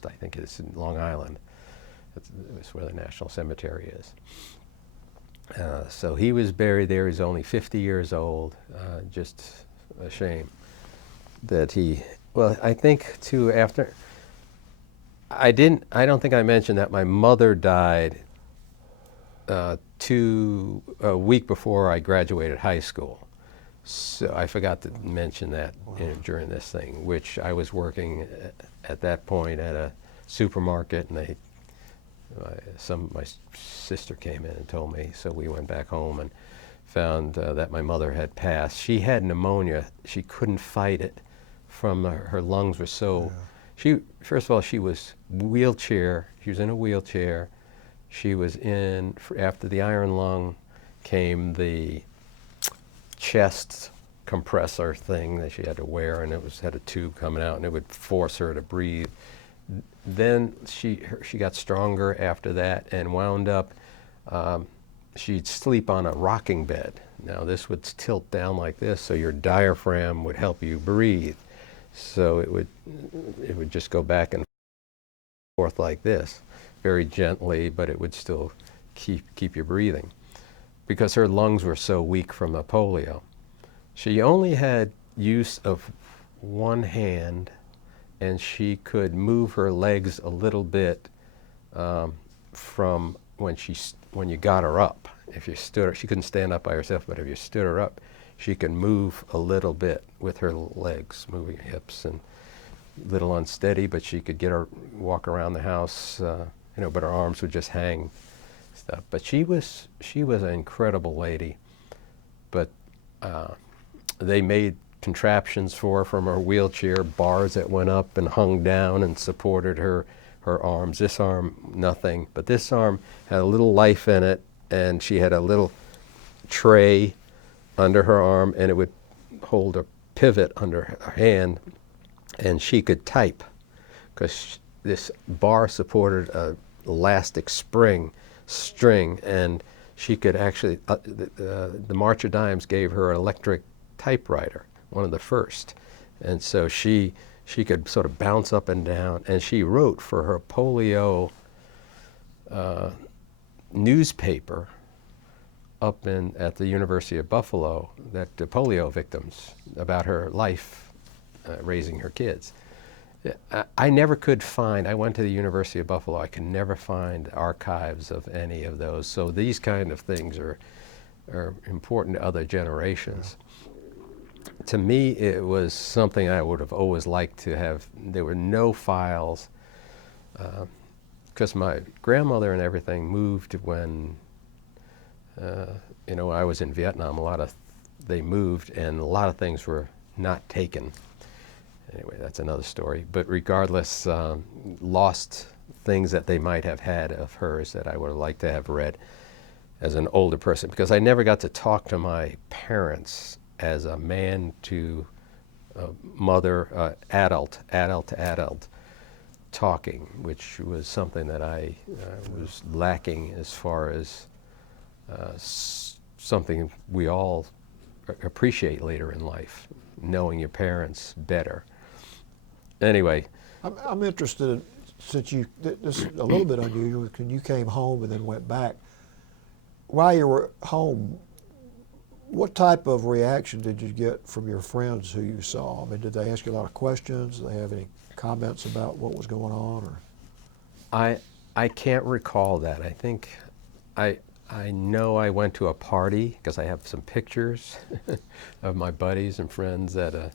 I think it is, in Long Island. That's where the National Cemetery is. So he was buried there. He's only 50 years old. Just a shame that he Well, I think too after I don't think I mentioned that my mother died a week before I graduated high school. So I forgot to mention that during this thing, which I was working at that point at a supermarket, and my sister came in and told me, so we went back home and found that my mother had passed. She had pneumonia. She couldn't fight it from her lungs were so, first of all, she was wheelchair. She was in a wheelchair. She was after the iron lung came the chest compressor thing that she had to wear, and had a tube coming out, and it would force her to breathe. Then she got stronger after that and wound up, she'd sleep on a rocking bed. Now this would tilt down like this, so your diaphragm would help you breathe. So it would just go back and forth like this, very gently, but it would still keep you breathing, because her lungs were so weak from the polio. She only had use of one hand, and she could move her legs a little bit from when you got her up. If you stood her, she couldn't stand up by herself, but if you stood her up, she could move a little bit with her legs, moving her hips, and a little unsteady, but she could walk around the house, but her arms would just hang stuff. But she was an incredible lady. But they made contraptions for her from her wheelchair, bars that went up and hung down and supported her arms. This arm, nothing, but this arm had a little life in it, and she had a little tray under her arm, and it would hold a pivot under her hand, and she could type, because this bar supported a elastic string, and she could actually, the March of Dimes gave her an electric typewriter, one of the first, and so she could sort of bounce up and down, and she wrote for her polio newspaper up at the University of Buffalo, that the polio victims, about her life raising her kids. I never could find, I went to the University of Buffalo, I could never find archives of any of those. So these kind of things are important to other generations. To me, it was something I would have always liked to have. There were no files, because my grandmother and everything moved when I was in Vietnam. They moved, and a lot of things were not taken. Anyway, that's another story. But regardless, lost things that they might have had of hers that I would have liked to have read as an older person, because I never got to talk to my parents as a man to mother, adult to adult talking, which was something that I was lacking as far as something we all appreciate later in life, knowing your parents better. Anyway. I'm interested, since this is a little bit unusual, when you came home and then went back. While you were home, what type of reaction did you get from your friends who you saw? I mean, did they ask you a lot of questions? Did they have any comments about what was going on? Or? I can't recall that. I think I know I went to a party, because I have some pictures of my buddies and friends at a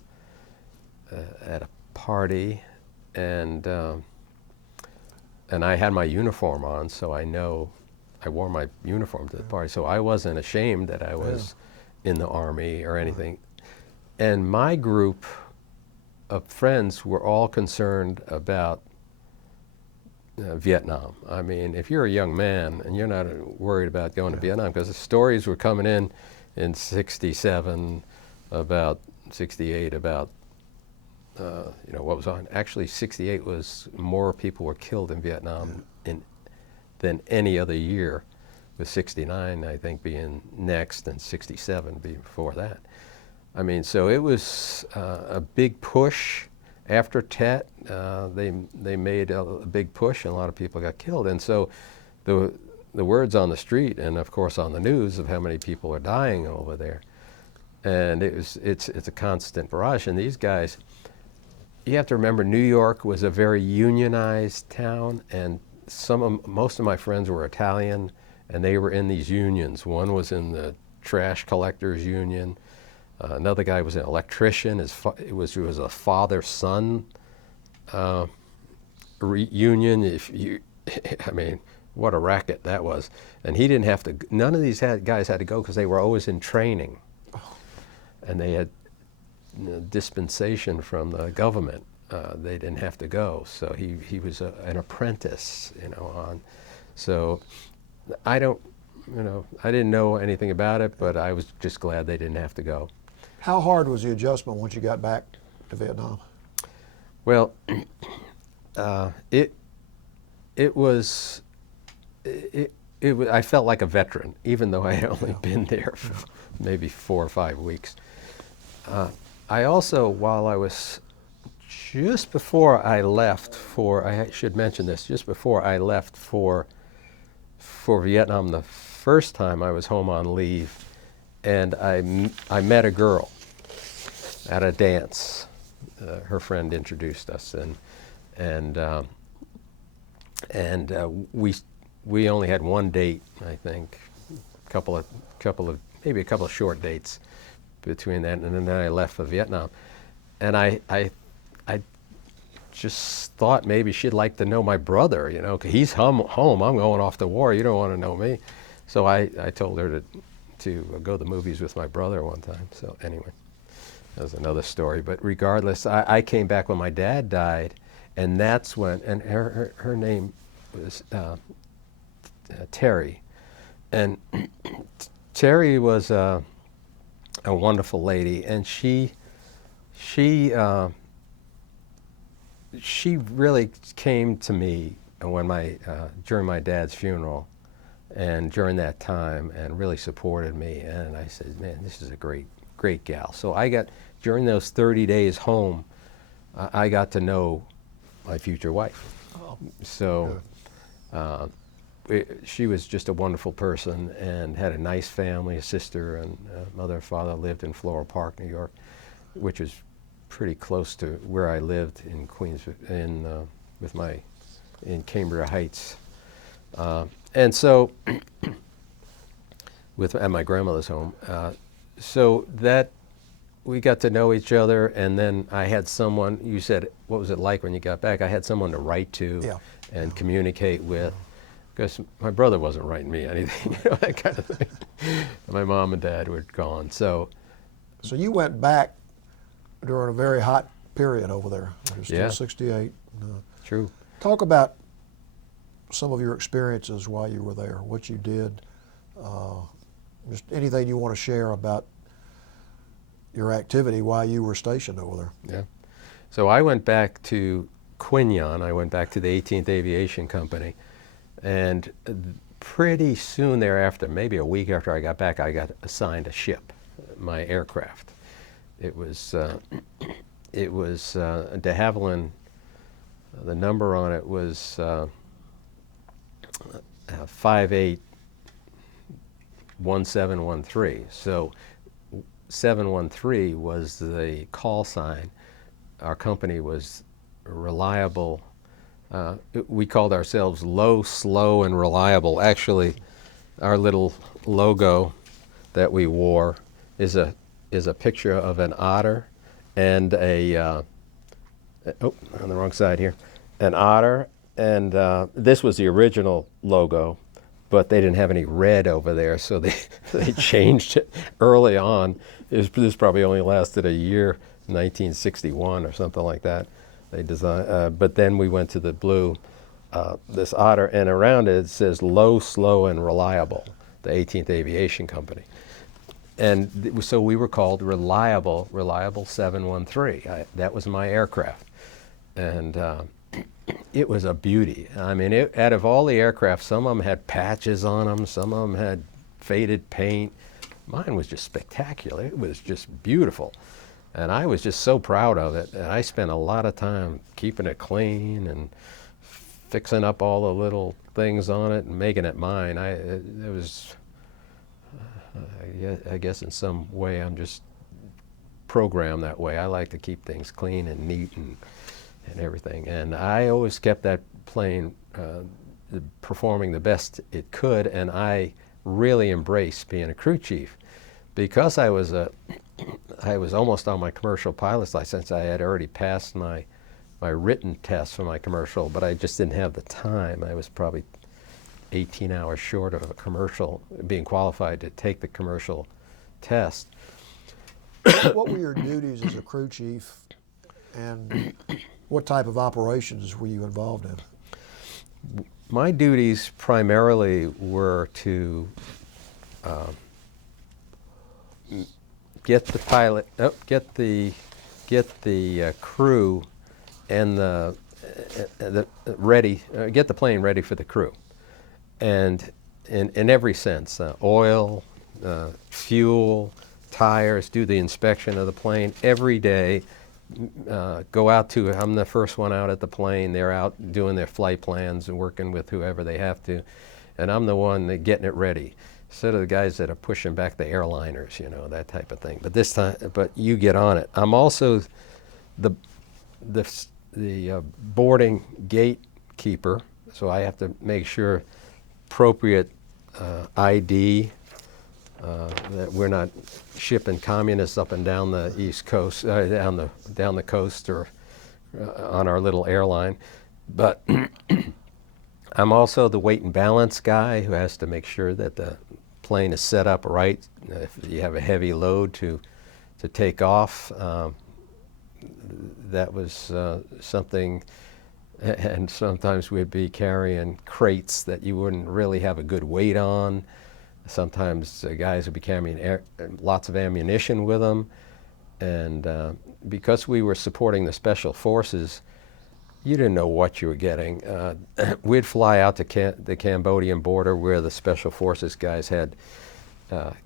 party, and I had my uniform on, so I know I wore my uniform to the party, so I wasn't ashamed that I was in the Army or anything. And my group of friends were all concerned about Vietnam. I mean, if you're a young man and you're not worried about going to Vietnam, because the stories were coming in 67, about 68, about what was on. Actually, 68 was more people were killed in Vietnam than any other year, with 69, I think, being next, and 67 being before that. I mean, so it was a big push. After Tet, they made a big push, and a lot of people got killed. And so the words on the street, and of course on the news, of how many people are dying over there. And it's a constant barrage. And these guys, you have to remember, New York was a very unionized town, and most of my friends were Italian, and they were in these unions. One was in the trash collectors union. Another guy was an electrician. It was a father-son union. I mean, what a racket that was. And he didn't have to. None of these guys had to go because they were always in training, and they had dispensation from the government. They didn't have to go, so he was an apprentice, on. So I didn't know anything about it, but I was just glad they didn't have to go. How hard was the adjustment once you got back to Vietnam? Well, it was. I felt like a veteran, even though I had only been there for maybe 4 or 5 weeks. I also, while I was just before I left I should mention this, just before I left for Vietnam the first time, I was home on leave, and I met a girl at a dance. Her friend introduced us, and we only had one date, I think, maybe a couple of short dates between that, and then I left for Vietnam. And I just thought maybe she'd like to know my brother, 'cause he's home, I'm going off to war, you don't want to know me. So I told her to go to the movies with my brother one time. So anyway, that was another story. But regardless, I came back when my dad died, and that's when, and her name was Terry. And Terry was a wonderful lady, and she really came to me when during my dad's funeral, and during that time, and really supported me. And I said, man, this is a great gal. So during those 30 days home, I got to know my future wife. Oh, so she was just a wonderful person and had a nice family. A sister and mother and father lived in Floral Park, New York, which was pretty close to where I lived in Queens, in Cambria Heights, and so at my grandmother's home. So that we got to know each other, and then I had someone. You said, what was it like when you got back? I had someone to write to and communicate with, because my brother wasn't writing me anything, that kind of thing. My mom and dad were gone. So you went back during a very hot period over there. It was still 68. True. Talk about some of your experiences while you were there, what you did, just anything you want to share about your activity while you were stationed over there. Yeah. So I went back to Quin Yon. I went back to the 18th Aviation Company, and pretty soon thereafter, maybe a week after I got back, I got assigned a ship, my aircraft. It was de Havilland. The number on it was 581713. So 713 was the call sign. Our company was reliable. We called ourselves low, slow, and reliable. Actually, our little logo that we wore is a picture of an otter and on the wrong side here, an otter, and this was the original logo, but they didn't have any red over there, so they changed it early on. This probably only lasted a year, 1961 or something like that. They designed, but then we went to the blue, this otter, and around it says low, slow, and reliable, the 18th Aviation Company. And so we were called Reliable 713. That was my aircraft. And it was a beauty. I mean, out of all the aircraft, some of them had patches on them, some of them had faded paint. Mine was just spectacular. It was just beautiful. And I was just so proud of it. And I spent a lot of time keeping it clean and fixing up all the little things on it and making it mine. I guess in some way I'm just programmed that way. I like to keep things clean and neat and everything. And I always kept that plane performing the best it could, and I really embraced being a crew chief. Because I was almost on my commercial pilot's license. I had already passed my written test for my commercial, but I just didn't have the time. I was probably 18 hours short of a commercial, being qualified to take the commercial test. What were your duties as a crew chief, and what type of operations were you involved in? My duties primarily were to get the pilot, get the crew and get the plane ready for the crew, and in every sense, oil, fuel, tires, do the inspection of the plane every day. Go out to, I'm the first one out at the plane. They're out doing their flight plans and working with whoever they have to, and I'm the one that getting it ready. Instead of the guys that are pushing back the airliners, you know, that type of thing. But this time, but you get on it. I'm also the boarding gate keeper, so I have to make sure appropriate ID, that we're not shipping communists up and down the East Coast, down the coast, or on our little airline. But I'm also the weight and balance guy who has to make sure that the plane is set up right. If you have a heavy load to take off, that was something. And sometimes we'd be carrying crates that you wouldn't really have a good weight on. Sometimes guys would be carrying lots of ammunition with them. And because we were supporting the special forces, you didn't know what you were getting. We'd fly out to the Cambodian border where the special forces guys had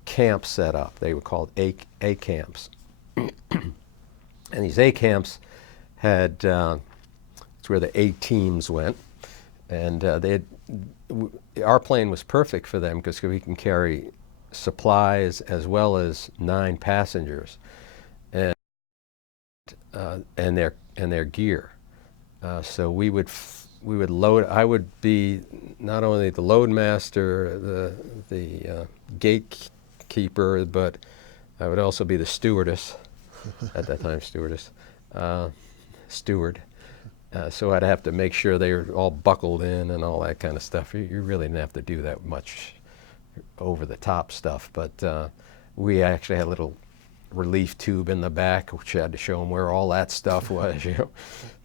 camps set up. They were called A camps. And these A camps had, it's where the A teams went. And our plane was perfect for them because we can carry supplies as well as 9 passengers, and their gear. So we would load. I would be not only the load master, the gatekeeper, but I would also be the stewardess at that time. Steward. So I'd have to make sure they were all buckled in and all that kind of stuff. You really didn't have to do that much over-the-top stuff, but we actually had a little relief tube in the back, which had to show them where all that stuff was, you know.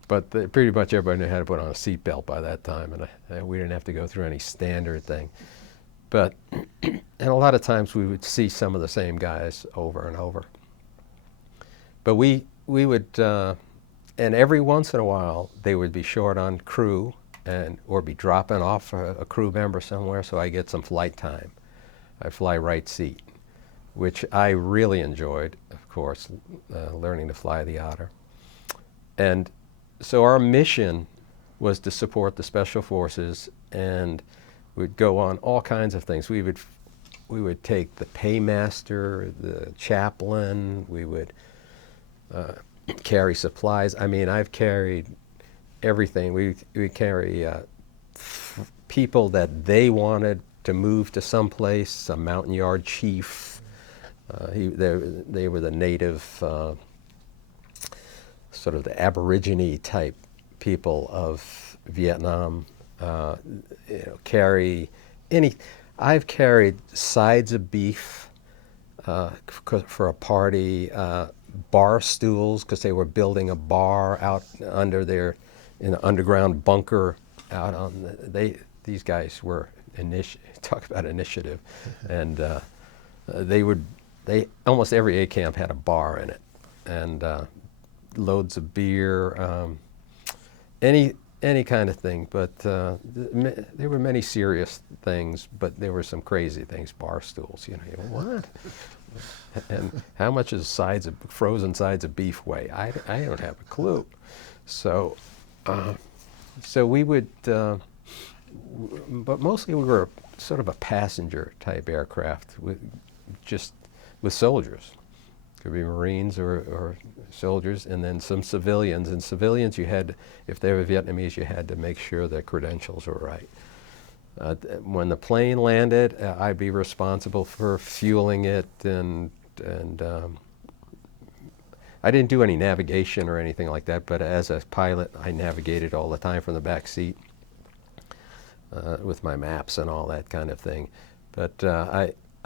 But pretty much everybody knew how to put on a seatbelt by that time, and we didn't have to go through any standard thing. But and a lot of times we would see some of the same guys over and over. But we would. And every once in a while, they would be short on crew or be dropping off a crew member somewhere, so I get some flight time. I fly right seat, which I really enjoyed, of course, learning to fly the Otter. And so our mission was to support the Special Forces, and we'd go on all kinds of things. We would take the paymaster, the chaplain, we would carry supplies. I mean, I've carried everything. We carry people that they wanted to move to someplace, a mountain yard chief. They were the native, sort of the Aborigine type people of Vietnam. Carry any. I've carried sides of beef for a party. Bar stools, because they were building a bar out under in an underground bunker out on these guys were talk about initiative, and almost every A camp had a bar in it, and loads of beer, any kind of thing. But there were many serious things, but there were some crazy things. Bar stools, you know, what? And how much is frozen sides of beef weigh? I don't have a clue. So we would, but mostly we were sort of a passenger type aircraft with soldiers. Could be Marines or soldiers, and then some civilians. And civilians, you had, if they were Vietnamese, you had to make sure their credentials were right. When the plane landed, I'd be responsible for fueling it, and I didn't do any navigation or anything like that, but as a pilot, I navigated all the time from the back seat with my maps and all that kind of thing. But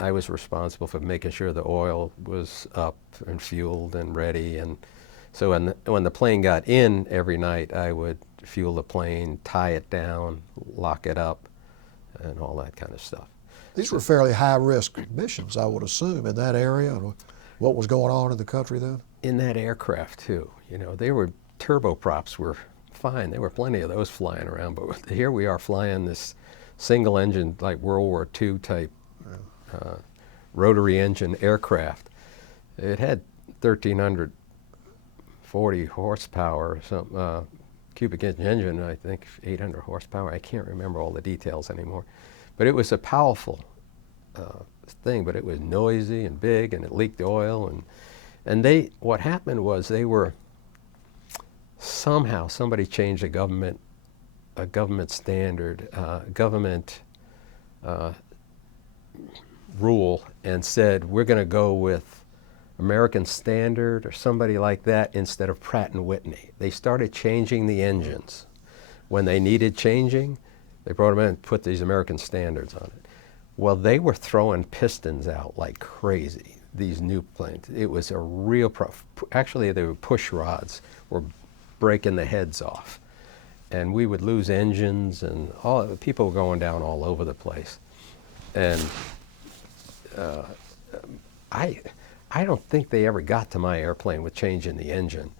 I was responsible for making sure the oil was up and fueled and ready. And so when the plane got in every night, I would fuel the plane, tie it down, lock it up, and all that kind of stuff. These were fairly high-risk missions, I would assume, in that area. And what was going on in the country then? In that aircraft too, you know, they were turboprops were fine. There were plenty of those flying around, but here we are flying this single engine, like World War II type rotary engine aircraft. It had 1,340 horsepower, some cubic inch engine, I think 800 horsepower. I can't remember all the details anymore, but it was a powerful thing. But it was noisy and big, and it leaked oil, and what happened was they were somehow somebody changed a government standard, government rule, and said we're going to go with American Standard or somebody like that instead of Pratt & Whitney. They started changing the engines. When they needed changing, they brought them in and put these American Standards on it. Well, they were throwing pistons out like crazy, these new planes. It was a real actually, they were push rods, were breaking the heads off. And we would lose engines, and people were going down all over the place. And I don't think they ever got to my airplane with changing the engine.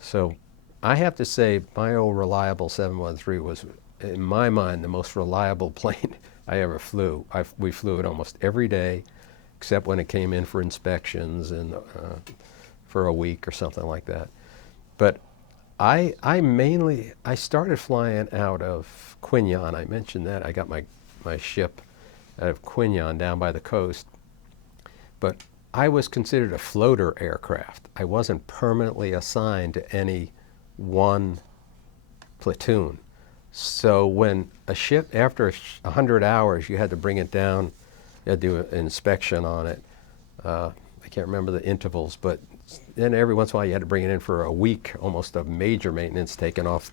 So I have to say my old reliable 713 was, in my mind, the most reliable plane I ever flew. We flew it almost every day, except when it came in for inspections and for a week or something like that. But I started flying out of Quin Yon. I mentioned that. I got my ship out of Quin Yon down by the coast. But I was considered a floater aircraft. I wasn't permanently assigned to any one platoon. So when a ship, after 100 hours, you had to bring it down, you had to do an inspection on it. I can't remember the intervals, but then every once in a while you had to bring it in for a week, almost of major maintenance, taking off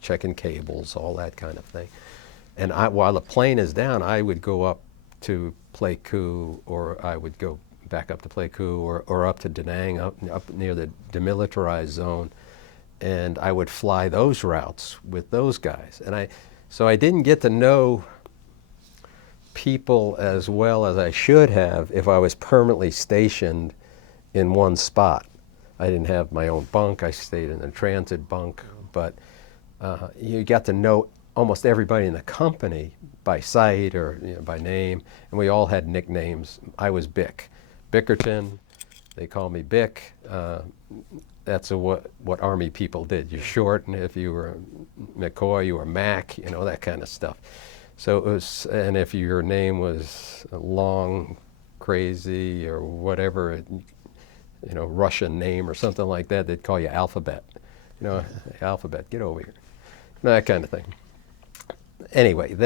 checking cables, all that kind of thing. And while the plane is down, I would go up to Pleiku, or I would go back up to Pleiku, or up to Da Nang, up near the demilitarized zone, and I would fly those routes with those guys. And so I didn't get to know people as well as I should have if I was permanently stationed in one spot. I didn't have my own bunk. I stayed in a transit bunk, but you got to know almost everybody in the company by sight or by name, and we all had nicknames. I was Bick. Bickerton, they called me Bick. That's what Army people did. You're short, and if you were McCoy, you were Mac, that kind of stuff. So it was, and if your name was long, crazy, or whatever, Russian name or something like that, they'd call you Alphabet. Alphabet, get over here. That kind of thing. Anyway,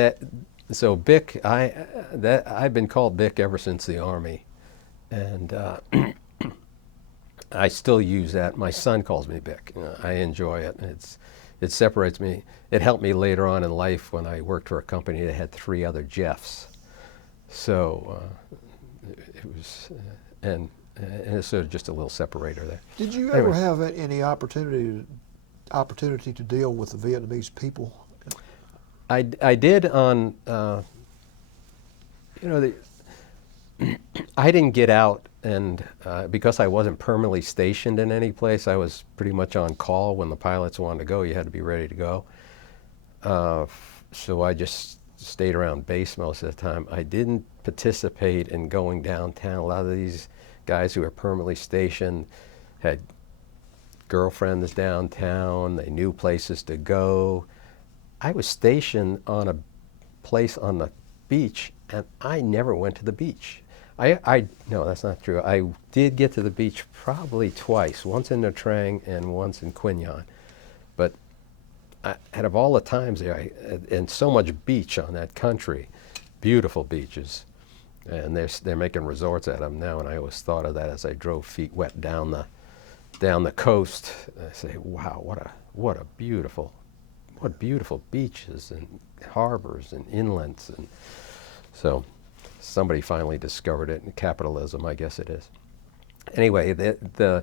so Bick, I've been called Bick ever since the Army, and I still use that. My son calls me Bick. I enjoy it. It separates me. It helped me later on in life when I worked for a company that had 3 other Jeffs. So it was, and it's sort of just a little separator there. Did you ever have any opportunity to deal with the Vietnamese people? I did on, I didn't get out, and because I wasn't permanently stationed in any place, I was pretty much on call. When the pilots wanted to go, you had to be ready to go. So I just stayed around base most of the time. I didn't participate in going downtown. A lot of these guys who were permanently stationed had girlfriends downtown. They knew places to go. I was stationed on a place on the beach, and I never went to the beach. No, that's not true. I did get to the beach probably twice, once in Nha Trang and once in Quy Nhon. But out of all the times there, and so much beach on that country, beautiful beaches, and they're making resorts out of them now. And I always thought of that as I drove feet wet down the coast. I say, wow, what beautiful beaches and harbors and inlets. And so somebody finally discovered it, and capitalism, I guess it is. Anyway, the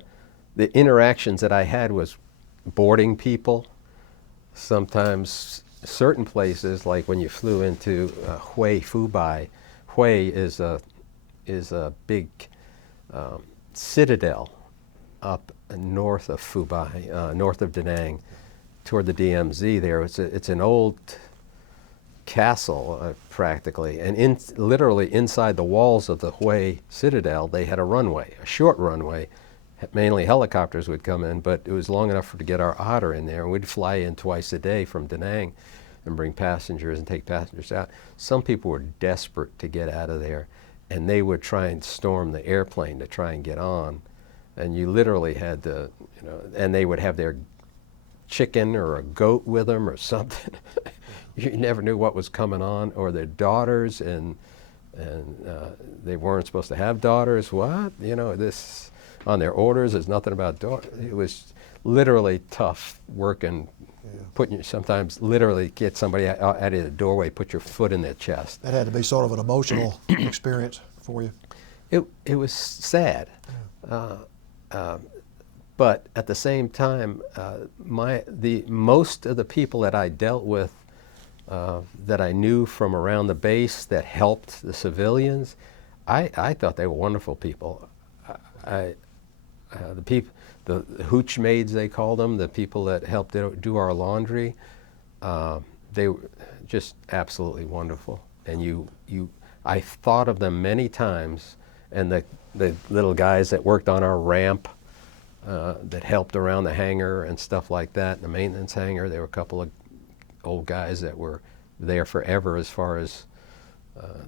interactions that I had was boarding people. Sometimes certain places, like when you flew into Hue Phu Bai. Hue is a big citadel up north of Phu Bai, north of Da Nang, toward the DMZ there. It's an old castle, practically, and literally inside the walls of the Hue Citadel, they had a runway, a short runway. Mainly helicopters would come in, but it was long enough to get our Otter in there, and we'd fly in twice a day from Da Nang and bring passengers and take passengers out. Some people were desperate to get out of there, and they would try and storm the airplane to try and get on, and you literally had to, and they would have their chicken or a goat with them or something. You never knew what was coming on, or their daughters, and they weren't supposed to have daughters. What? This on their orders, there's nothing about daughters. It was literally tough working, sometimes literally get somebody out of the doorway, put your foot in their chest. That had to be sort of an emotional experience for you. It was sad. But at the same time, most of the people that I dealt with, that I knew from around the base that helped the civilians, I thought they were wonderful people. The hooch maids, they called them, the people that helped do our laundry, they were just absolutely wonderful. And I thought of them many times, and the little guys that worked on our ramp, that helped around the hangar and stuff like that, the maintenance hangar. There were a couple of old guys that were there forever, as far as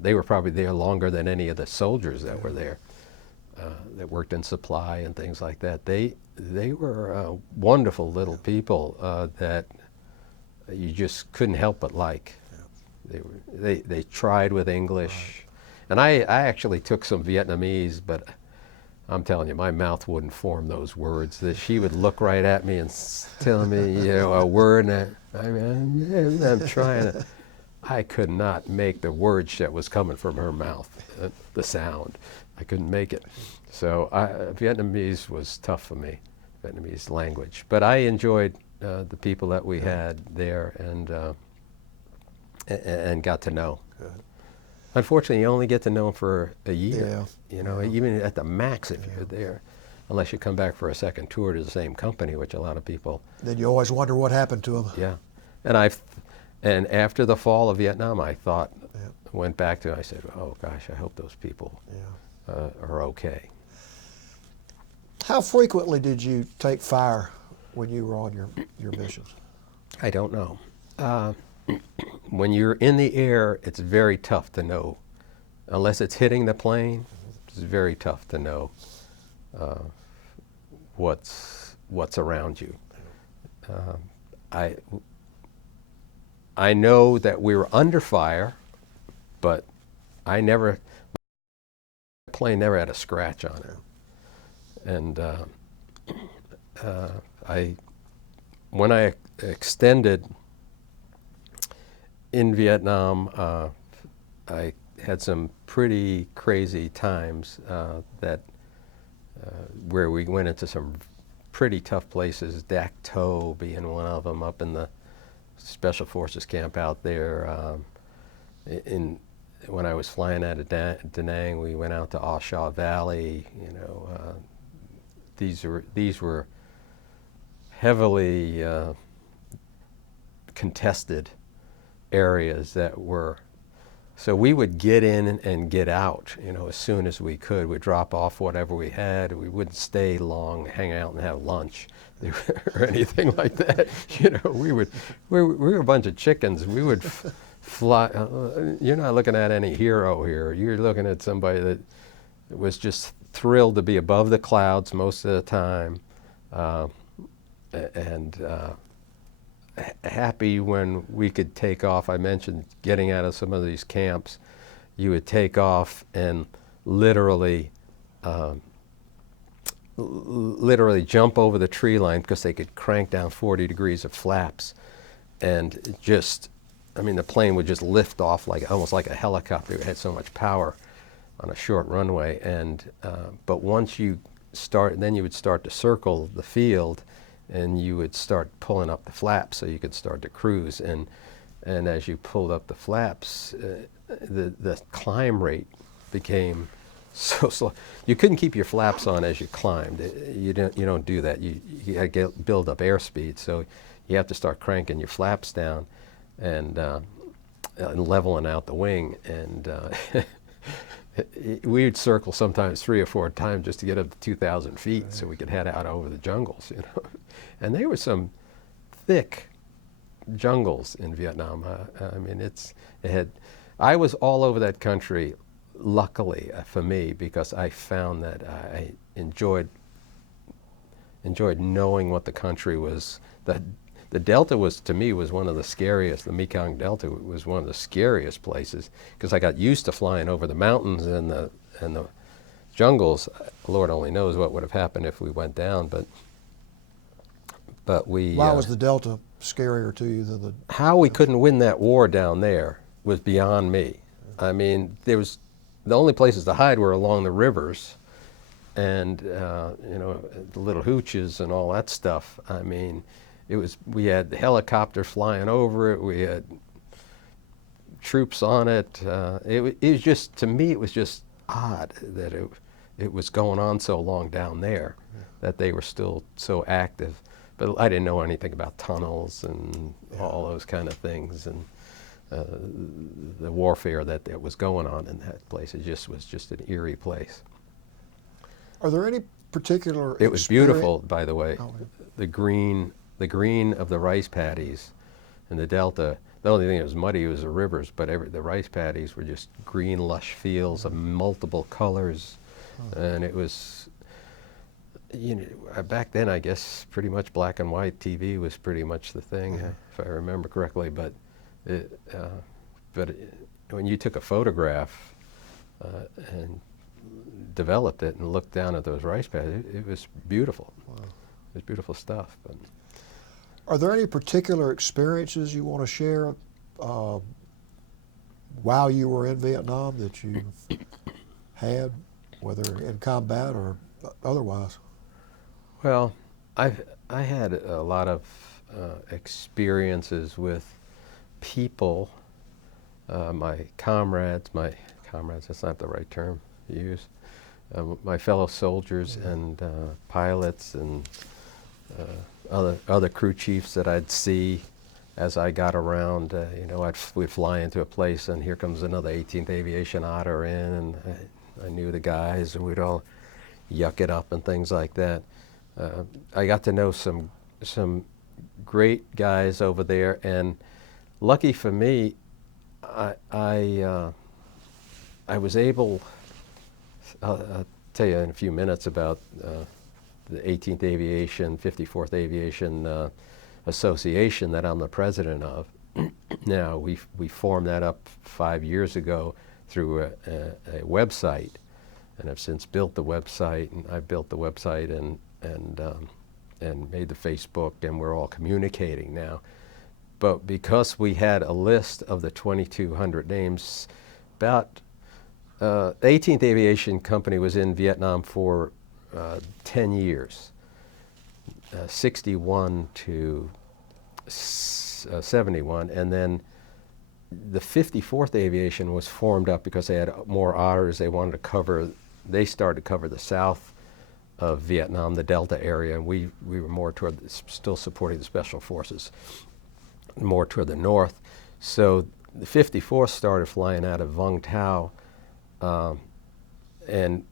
they were probably there longer than any of the soldiers that were there, that worked in supply and things like that. They were wonderful little people that you just couldn't help but like. They tried with English, and I actually took some Vietnamese, but I'm telling you, my mouth wouldn't form those words. She would look right at me and tell me, a word, and I'm trying to. I could not make the words that was coming from her mouth, the sound. I couldn't make it. So Vietnamese was tough for me, Vietnamese language. But I enjoyed the people that we had there, and got to know. Good. Unfortunately, you only get to know them for a year. Yeah. Even at the max if you're there, unless you come back for a second tour to the same company, which a lot of people. Then you always wonder what happened to them. Yeah, and after the fall of Vietnam, I thought, went back to, I said, oh gosh, I hope those people are okay. How frequently did you take fire when you were on your missions? I don't know. When you're in the air, it's very tough to know. Unless it's hitting the plane, it's very tough to know what's around you. I know that we were under fire, but my plane never had a scratch on it. And when I extended in Vietnam, I had some pretty crazy times where we went into some pretty tough places, Dak To being one of them, up in the Special Forces camp out there. When I was flying out of Da Nang, we went out to Ah Shaw Valley. These were heavily contested areas that were, so we would get in and get out, as soon as we could. We'd drop off whatever we had. We wouldn't stay long, hang out and have lunch or anything like that. We were a bunch of chickens. We would fly. You're not looking at any hero here. You're looking at somebody that was just thrilled to be above the clouds most of the time, and happy when we could take off. I mentioned getting out of some of these camps. You would take off and literally literally jump over the tree line because they could crank down 40 degrees of flaps, and it just, I mean, the plane would just lift off like almost like a helicopter. It had so much power on a short runway. And but once you start, then you would start to circle the field, and you would start pulling up the flaps so you could start to cruise. And as you pulled up the flaps, the climb rate became so slow. You couldn't keep your flaps on as you climbed. You don't do that. You got to build up airspeed. So you have to start cranking your flaps down and leveling out the wing. And we'd circle sometimes 3 or 4 times just to get up to 2,000 feet so we could head out over the jungles, you know. And there were some thick jungles in Vietnam. I mean, I was all over that country, luckily for me, because I found that I enjoyed knowing what the country was. The Delta was, to me, was one of the scariest. The Mekong Delta was one of the scariest places because I got used to flying over the mountains and the jungles. Lord only knows what would have happened if we went down, but we. Why was the Delta scarier to you than the? How we couldn't win that war down there was beyond me. I mean, the only places to hide were along the rivers, and you know, the little hooches and all that stuff. I mean, we had helicopters flying over it. We had troops on it. It was just, to me, it was just odd that it was going on so long down there, that they were still so active. But I didn't know anything about tunnels and all those kind of things, and the warfare that was going on in that place. It just was just an eerie place. Are there any particular? It was beautiful, by the way. Oh, yeah. The green of the rice paddies in the Delta. The only thing that was muddy was the rivers, but the rice paddies were just green, lush fields of multiple colors, and it was, you know, back then I guess pretty much black and white TV was pretty much the thing, if I remember correctly. But when you took a photograph and developed it and looked down at those rice paddies, it was beautiful. Wow. It was beautiful stuff. But are there any particular experiences you want to share while you were in Vietnam that you had, whether in combat or otherwise? Well, I had a lot of experiences with people, my comrades, that's not the right term to use, my fellow soldiers and pilots and other crew chiefs that I'd see as I got around. You know, we'd fly into a place and here comes another 18th Aviation Otter in, and I knew the guys, and we'd all yuck it up and things like that. I got to know some great guys over there, and lucky for me, I was able. I'll tell you in a few minutes about the 18th Aviation, 54th Aviation Association that I'm the president of. Now, we formed that up 5 years ago through a website, and I've since built the website, and I built the website and made the Facebook, and we're all communicating now. But because we had a list of the 2,200 names, about the 18th Aviation Company was in Vietnam for 10 years, 61 to 71, and then the 54th Aviation was formed up because they had more otters. They wanted to cover, they started to cover the south of Vietnam, the Delta area, and we were more toward, still supporting the Special Forces, more toward the north. So the 54th started flying out of Vung Tau, and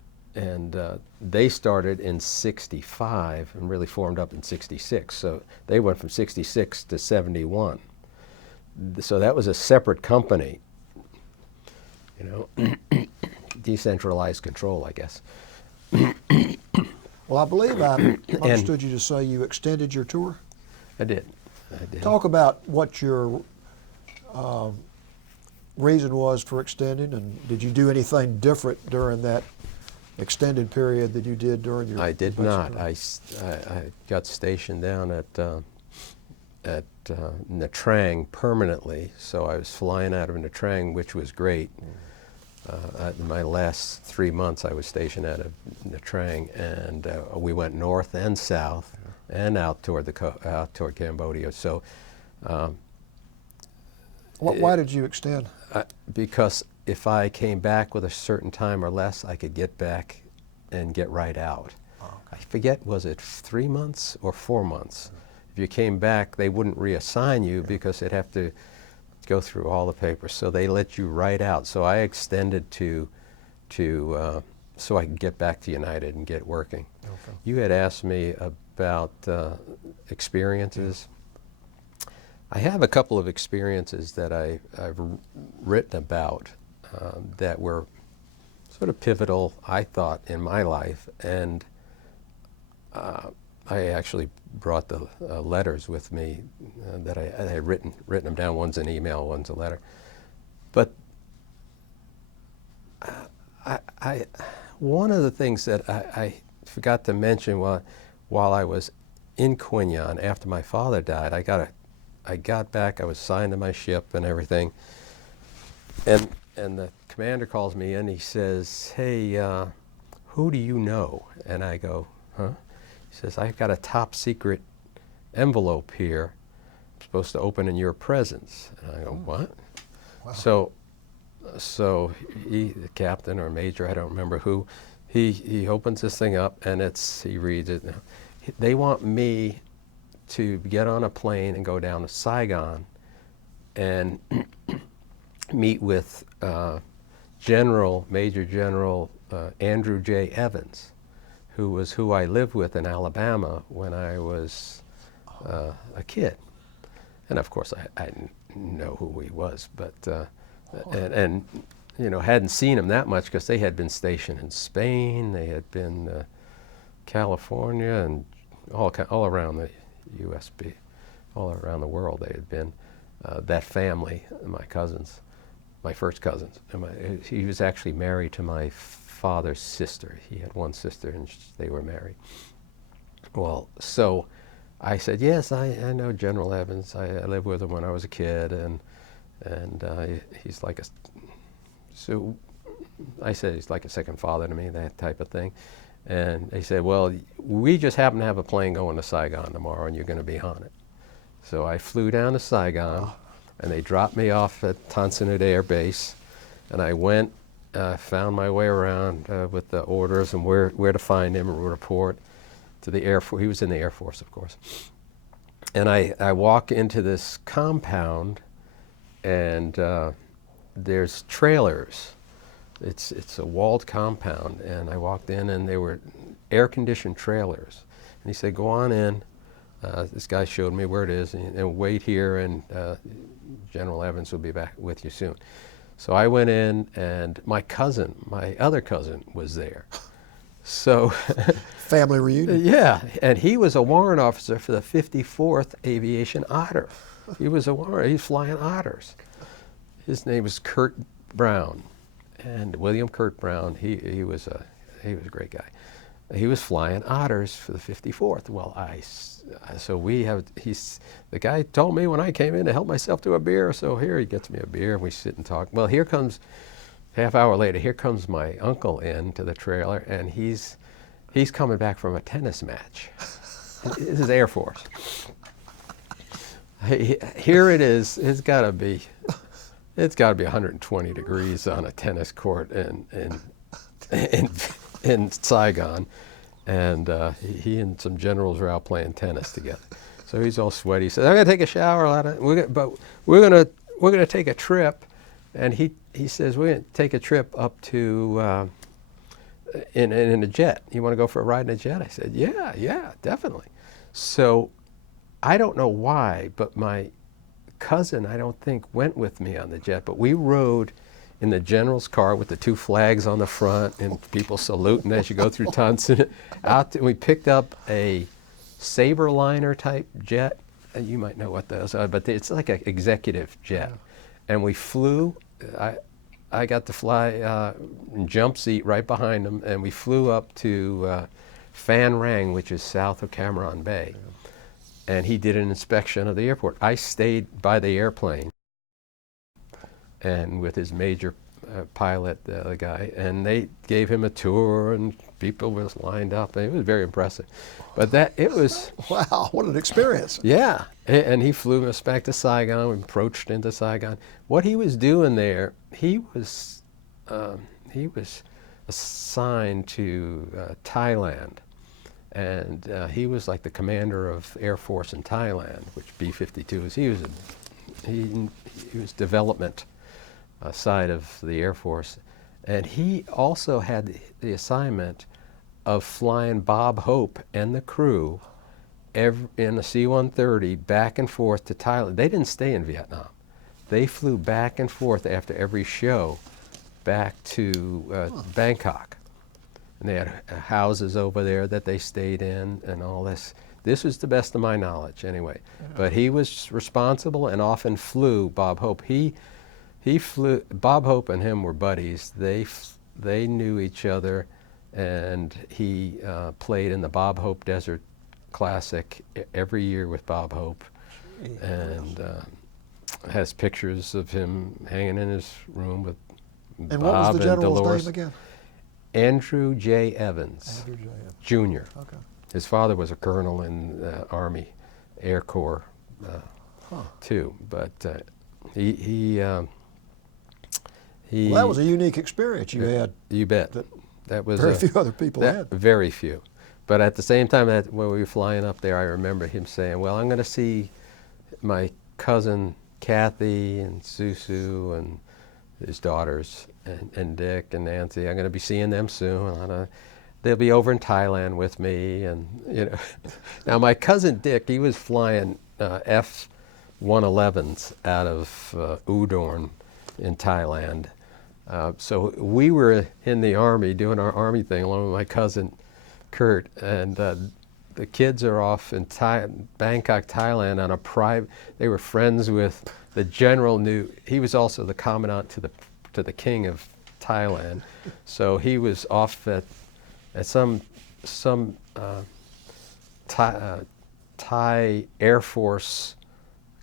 they started in 65 and really formed up in 66. So they went from 66 to 71. So that was a separate company, you know. decentralized control, I guess. Well, I believe I understood you to say you extended your tour. I did. Talk about what your reason was for extending, and did you do anything different during that extended period that you did during your? I did basic not. tour? I got stationed down at Nha Trang permanently, so I was flying out of Nha Trang, which was great. My last 3 months I was stationed out of Nha Trang, and we went north and south and out toward Cambodia. So, Why did you extend? because if I came back with a certain time or less, I could get back and get right out. Oh, I forget, was it 3 months or 4 months? If you came back, they wouldn't reassign you because they'd have to go through all the papers. So they let you right out. So I extended to so I could get back to United and get working. Okay. You had asked me about experiences. I have a couple of experiences that I've written about that were sort of pivotal, I thought, in my life, and I actually brought the letters with me that I had written them down. One's an email, one's a letter. But one of the things that I forgot to mention while I was in Quy Nhon after my father died, I got back, I was assigned to my ship and everything, and the commander calls me in, he says, "Hey, who do you know?" And I go, "Huh?" He says, "I've got a top secret envelope here, I'm supposed to open in your presence." And I go, "What?" Wow. So he, the captain or major, I don't remember who, he opens this thing up, and he reads it. They want me to get on a plane and go down to Saigon and meet with Major General Andrew J. Evans, who I lived with in Alabama when I was a kid. And of course I didn't know who he was, but and you know, hadn't seen him that much because they had been stationed in Spain, they had been California, and all around the USB, all around the world they had been. That family, my cousins, my first cousins. And he was actually married to my father's sister. He had one sister, and they were married. Well, so I said, "Yes, I know General Evans. I lived with him when I was a kid, and he's like a." So I said he's like a second father to me, that type of thing. And they said, "Well, we just happen to have a plane going to Saigon tomorrow, and you're going to be on it." So I flew down to Saigon, and they dropped me off at Tan Son Nhut Air Base, and I went, found my way around with the orders and where to find him and report to the Air Force. He was in the Air Force, of course. And I walk into this compound, and there's trailers. It's a walled compound, and I walked in, and they were air-conditioned trailers. And he said, "Go on in." This guy showed me where it is, and wait here, and General Evans will be back with you soon. So I went in, and my other cousin was there. So Family reunion. yeah, and he was a warrant officer for the 54th Aviation Otter. He was a warrant, he's flying Otters. His name was Kurt Brown, and William Kurt Brown, he was a great guy. He was flying Otters for the 54th. Well, the guy told me when I came in to help myself to a beer, so here he gets me a beer, and we sit and talk. Well, half hour later, here comes my uncle into the trailer, and he's coming back from a tennis match. This is Air Force. Here it is, it's got to be 120 degrees on a tennis court in Saigon, and he and some generals were out playing tennis together. So he's all sweaty. He says, "I'm gonna take a shower, but we're gonna take a trip," and he says, "We're gonna take a trip up to in a jet. You want to go for a ride in a jet?" I said, "Yeah, definitely." So I don't know why, but my cousin, I don't think, went with me on the jet, but we rode in the general's car with the 2 flags on the front and people saluting as you go through Tunson. We picked up a Saberliner type jet. You might know what those are, but it's like an executive jet. And we flew. I got to fly in jump seat right behind him, and we flew up to Phan Rang, which is south of Cam Bay. And he did an inspection of the airport. I stayed by the airplane and with his major pilot, the guy, and they gave him a tour, and people was lined up, and it was very impressive. But it was... Wow, what an experience. Yeah, and he flew us back to Saigon. We approached into Saigon. What he was doing there, he was assigned to Thailand. And he was like the commander of Air Force in Thailand, which B-52 is. He was development side of the Air Force. And he also had the assignment of flying Bob Hope and the crew in a C-130 back and forth to Thailand. They didn't stay in Vietnam. They flew back and forth after every show back to Bangkok. And they had houses over there that they stayed in and all this. This was the best of my knowledge anyway. Yeah. But he was responsible and often flew Bob Hope. He flew, Bob Hope and him were buddies. They knew each other, and he played in the Bob Hope Desert Classic every year with Bob Hope. And has pictures of him hanging in his room with and Bob what was the general's Dolores. name again? Andrew J. Evans, Andrew J. Evans. Jr. Okay. His father was a colonel in the Army Air Corps too, but he well, that was a unique experience you had. You bet. That was very few other people had. Very few. But at the same time, when we were flying up there, I remember him saying, well, I'm going to see my cousin Kathy and Susu and his daughters and Dick and Nancy. I'm going to be seeing them soon. They'll be over in Thailand with me, and you know. Now my cousin Dick, he was flying F-111s out of Udon in Thailand. So we were in the Army doing our Army thing along with my cousin Kurt, and the kids are off in Bangkok, Thailand on a private. They were friends with the general. He was also the commandant to the king of Thailand, so he was off at some Thai Air Force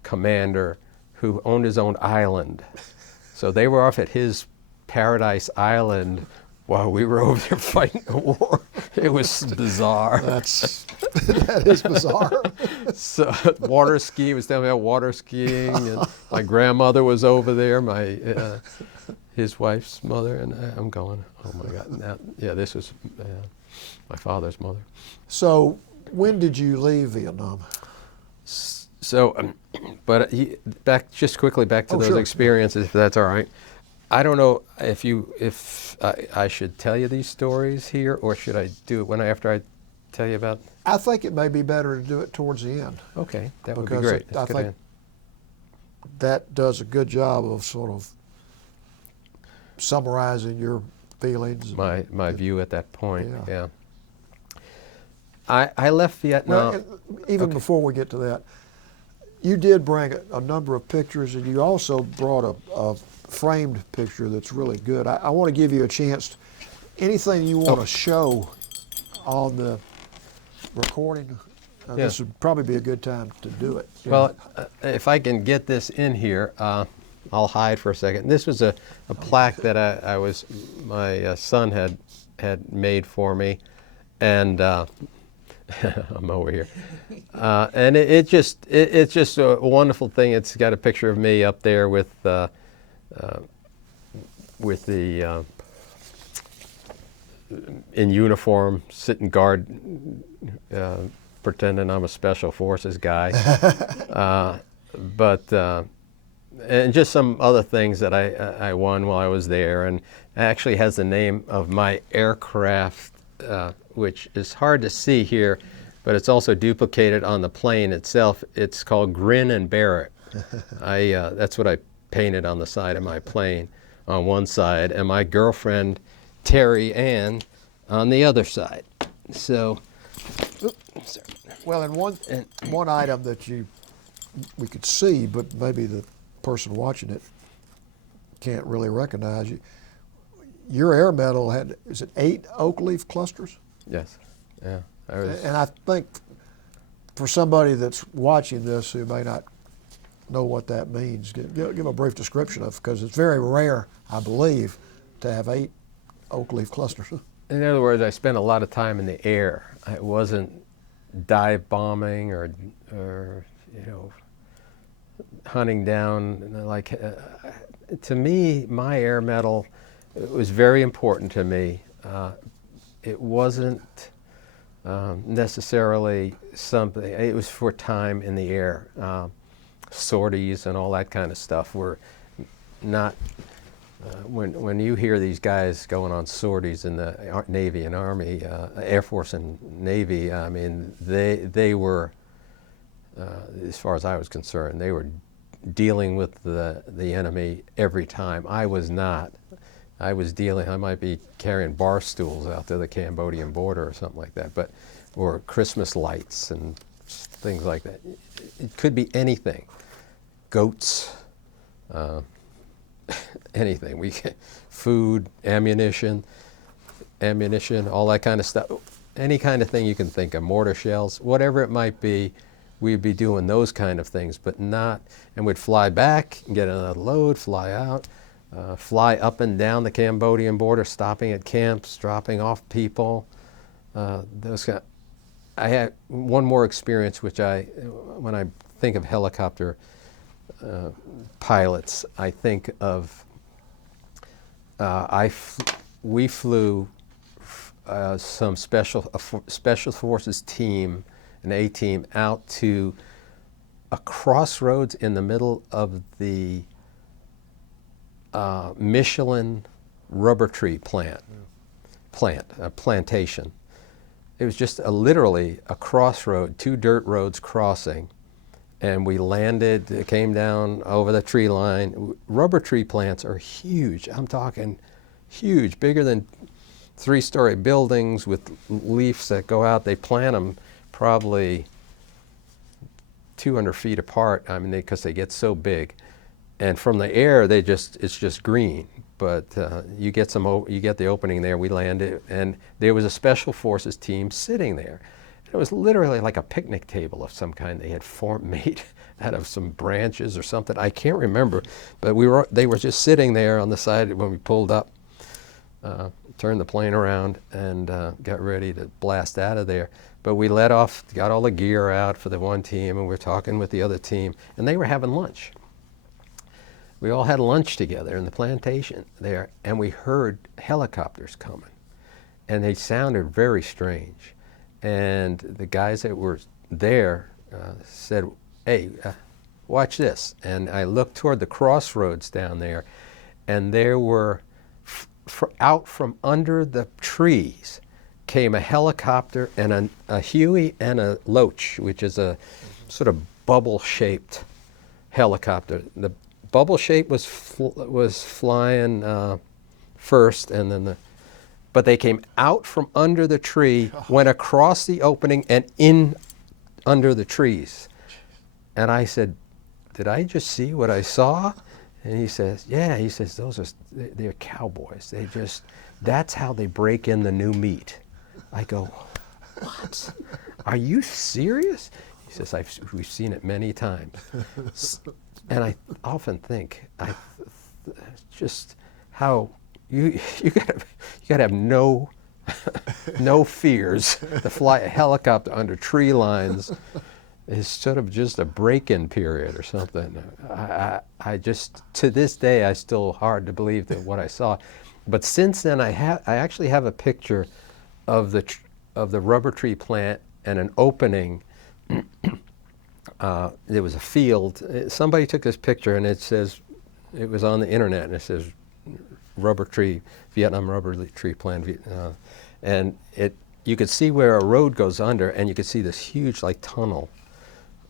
commander who owned his own island. So they were off at his Paradise Island while we were over there fighting a war. It was bizarre. That is bizarre. So water ski, he was telling me about water skiing, and my grandmother was over there, his wife's mother, and I'm going, oh my God. Now, yeah, this was my father's mother. So when did you leave Vietnam? So, but just quickly back to those sure. experiences, if that's all right. I don't know if I should tell you these stories here, or should I do it after I tell you about? I think it may be better to do it towards the end. Okay, that would be great. I think that does a good job of sort of summarizing your feelings. My view at that point. Yeah. I left Vietnam. Well, even before we get to that, you did bring a number of pictures, and you also brought a framed picture that's really good. I want to give you a chance. Anything you want to show on the recording, this would probably be a good time to do it. Well, if I can get this in here, I'll hide for a second. This was a plaque that my son had made for me, and I'm over here, and it's just a wonderful thing. It's got a picture of me up there with the in uniform, sitting guard, pretending I'm a special forces guy, and just some other things that I won while I was there, and it actually has the name of my aircraft, which is hard to see here, but it's also duplicated on the plane itself. It's called Grin and Bear It. That's what I painted on the side of my plane. on one side and my girlfriend, Terry Ann, on the other side. So, oops, sorry. Well, and one item that we could see, but maybe the person watching it can't really recognize you. Your air medal had, is it 8 oak leaf clusters? Yes, yeah. And I think for somebody that's watching this who may not know what that means, give a brief description of, because it's very rare, I believe, to have 8 oak leaf clusters. In other words, I spent a lot of time in the air. I wasn't dive bombing or you know, hunting down. Like, to me, my air medal, it was very important to me. It wasn't necessarily something, it was for time in the air. Sorties and all that kind of stuff were not, when you hear these guys going on sorties in the Navy and Army, Air Force and Navy, I mean, they were, as far as I was concerned, they were dealing with the enemy every time. I was not. I was dealing, I might be carrying bar stools out to the Cambodian border or something like that, or Christmas lights and things like that. It could be anything. Goats, anything. Food, ammunition, all that kind of stuff. Any kind of thing you can think of, mortar shells, whatever it might be, we'd be doing those kind of things, but not, and we'd fly back and get another load, fly out, fly up and down the Cambodian border, stopping at camps, dropping off people. Those kind. I had one more experience, which when I think of helicopter pilots, I think of we flew some special forces team, an A team, out to a crossroads in the middle of the Michelin rubber tree plantation. It was just literally a crossroad, 2 dirt roads crossing, and we landed, it came down over the tree line. Rubber tree plants are huge. I'm talking huge, bigger than 3-story buildings with leaves that go out. They plant them probably 200 feet apart, I mean, because they get so big. And from the air, it's just green. But you get the opening there. We landed, and there was a special forces team sitting there. It was literally like a picnic table of some kind. They had made out of some branches or something. I can't remember, but they were just sitting there on the side when we pulled up, turned the plane around, and got ready to blast out of there. But we let off, got all the gear out for the one team, and we're talking with the other team, and they were having lunch. We all had lunch together in the plantation there, and we heard helicopters coming, and they sounded very strange. And the guys that were there said, "Hey, watch this." And I looked toward the crossroads down there, and there were, out from under the trees, came a helicopter and a Huey and a Loach, which is a sort of bubble-shaped helicopter. The bubble shape was flying first, and then but they came out from under the tree, went across the opening and in under the trees. And I said, "Did I just see what I saw?" And he says, "Yeah." He says, they're cowboys. That's how they break in the new meat. I go, "What? Are you serious?" He says, "We've seen it many times." And I often think, just how you gotta have no fears to fly a helicopter under tree lines. Is sort of just a break-in period or something. I just, to this day, I still hard to believe that what I saw. But since then, I actually have a picture of the rubber tree plant and an opening. There was a field. Somebody took this picture, and it was on the internet, and it says Vietnam rubber tree plant, and you could see where a road goes under, and you could see this huge tunnel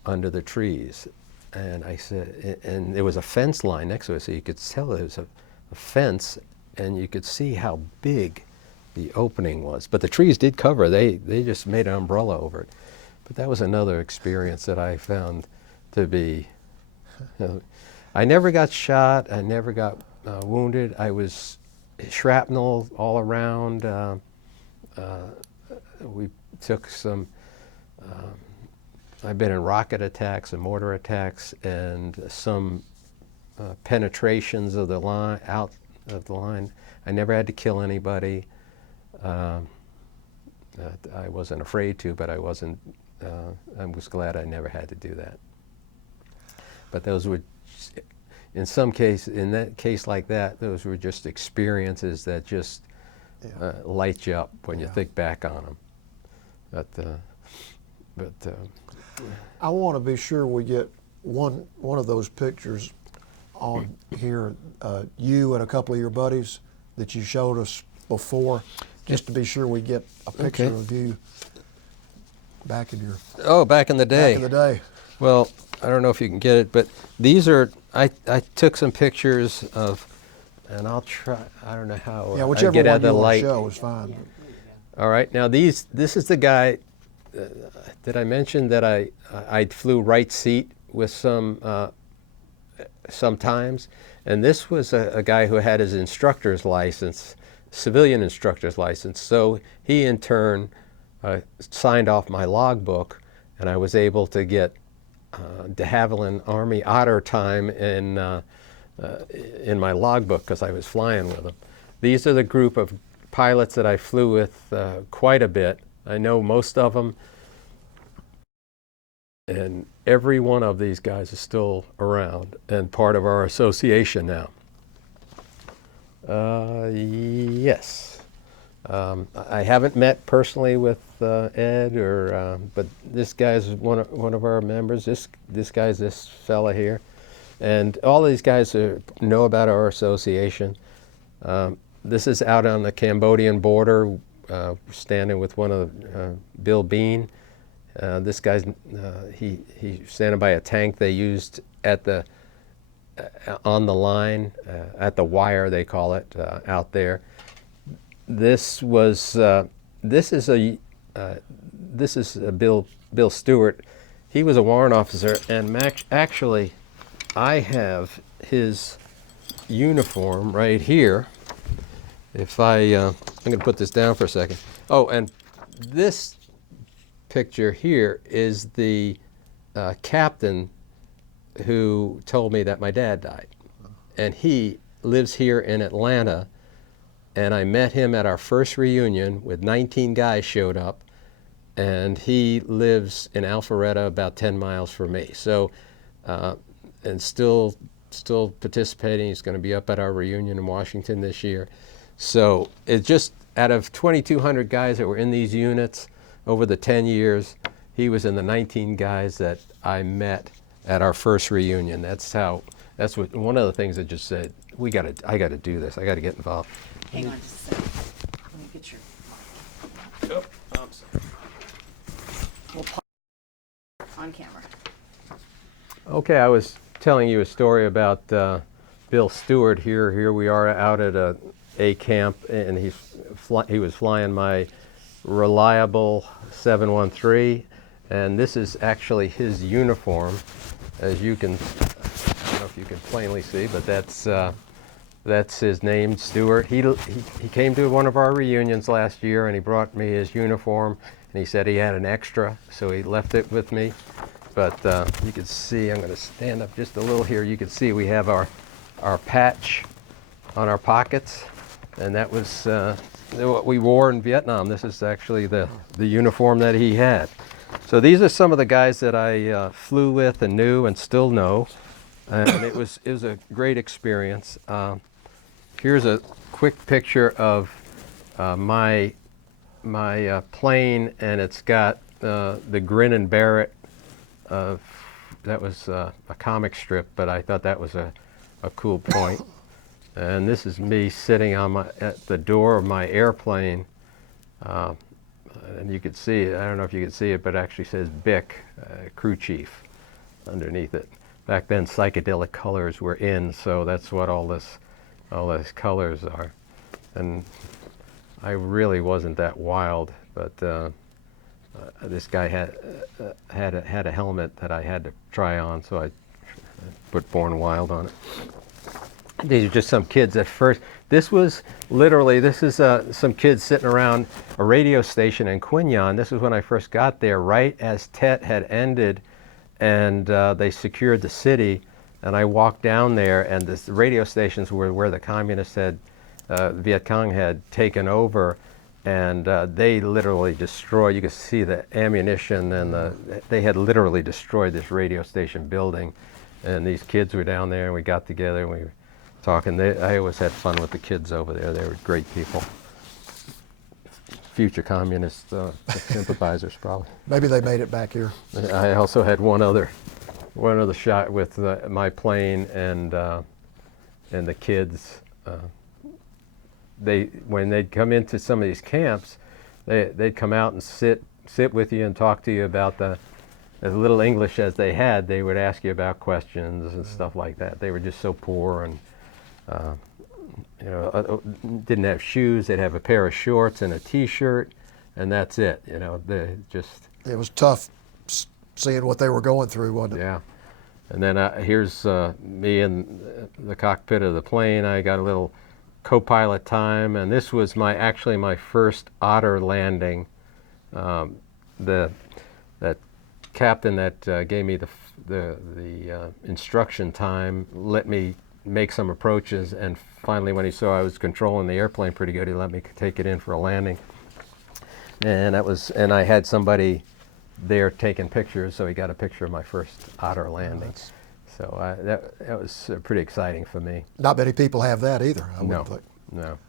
under the trees. And I said, and there was a fence line next to it, so you could tell there was fence, and you could see how big the opening was. But the trees did cover. They just made an umbrella over it. But that was another experience that I found to be. I never got shot. I never got wounded. I was shrapnel all around. We took some. I've been in rocket attacks and mortar attacks and some penetrations of the line, out of the line. I never had to kill anybody. I wasn't afraid to, but I wasn't. I was glad I never had to do that. But those were, in some case, in that case like that, those were just experiences that just light you up when you think back on them. But I want to be sure we get one of those pictures on here, you and a couple of your buddies that you showed us before, just to be sure we get a picture of you back in your. Oh, back in the day. Back in the day. Well, I don't know if you can get it, but these are, I took some pictures of, and I'll try, I don't know how Yeah, I whichever get one out the you want light. to show is fine. All right, now this is the guy, did I mention that I flew right seat with sometimes? And this was a guy who had his instructor's license, civilian instructor's license. So he in turn signed off my logbook, and I was able to get de Havilland Army Otter time in my logbook because I was flying with them. These are the group of pilots that I flew with quite a bit. I know most of them, and every one of these guys is still around and part of our association now. Yes. I haven't met personally with Ed, but this guy's one of our members. This guy's this fella here, and all these guys know about our association. This is out on the Cambodian border, standing with one of Bill Bean. This guy's he's standing by a tank they used at the on the line, at the wire they call it, out there. This is Bill Stewart. He was a warrant officer, and actually, I have his uniform right here. If I'm going to put this down for a second. Oh, and this picture here is the captain who told me that my dad died, and he lives here in Atlanta. And I met him at our first reunion with 19 guys showed up, and he lives in Alpharetta, about 10 miles from me. So, and still participating. He's going to be up at our reunion in Washington this year. So it just, out of 2,200 guys that were in these units over the 10 years, he was in the 19 guys that I met at our first reunion. That's what one of the things that just said, I got to do this. I got to get involved. Hang on just a second. Let me get your. Oh, I'm sorry. We'll pause on camera. Okay, I was telling you a story about Bill Stewart here. Here we are out at a camp, and he was flying my reliable 713, and this is actually his uniform, as you can. I don't know if you can plainly see, but that's his name, Stewart. He came to one of our reunions last year, and he brought me his uniform, and he said he had an extra, so he left it with me. But you can see, I'm going to stand up just a little here. You can see we have our patch on our pockets, and that was what we wore in Vietnam. This is actually the uniform that he had. So these are some of the guys that I flew with and knew and still know, and it was a great experience. Here's a quick picture of my plane, and it's got the Grin and Bear It. That was a comic strip, but I thought that was a cool point. And this is me sitting at the door of my airplane, and you could see it. I don't know if you could see it, but it actually says Bic, crew chief, underneath it. Back then, psychedelic colors were in, so that's what all this all those colors are. And I really wasn't that wild, but this guy had a helmet that I had to try on, so I put Born Wild on it. These are just some kids at first. This is some kids sitting around a radio station in Quinyon. This is when I first got there, right as Tet had ended, and they secured the city. And I walked down there, and the radio stations were where the communists had, Viet Cong had taken over, and they literally destroyed. You could see the ammunition, and they had literally destroyed this radio station building. And these kids were down there, and we got together, and we were talking. I always had fun with the kids over there. They were great people. Future communist sympathizers, probably. Maybe they made it back here. I also had one other shot with my plane and the kids. When they'd come into some of these camps, they'd come out and sit with you and talk to you about as little English as they had. They would ask you about questions and stuff like that. They were just so poor, and didn't have shoes. They'd have a pair of shorts and a T-shirt, and that's it. They just. It was tough seeing what they were going through, wasn't it? Yeah. And then here's me in the cockpit of the plane. I got a little co-pilot time, and this was actually my first Otter landing. That captain that gave me the instruction time let me make some approaches, and finally when he saw I was controlling the airplane pretty good, he let me take it in for a landing. And I had somebody there taking pictures, so he got a picture of my first Otter landing. So that was pretty exciting for me. Not many people have that either, I wouldn't think. No.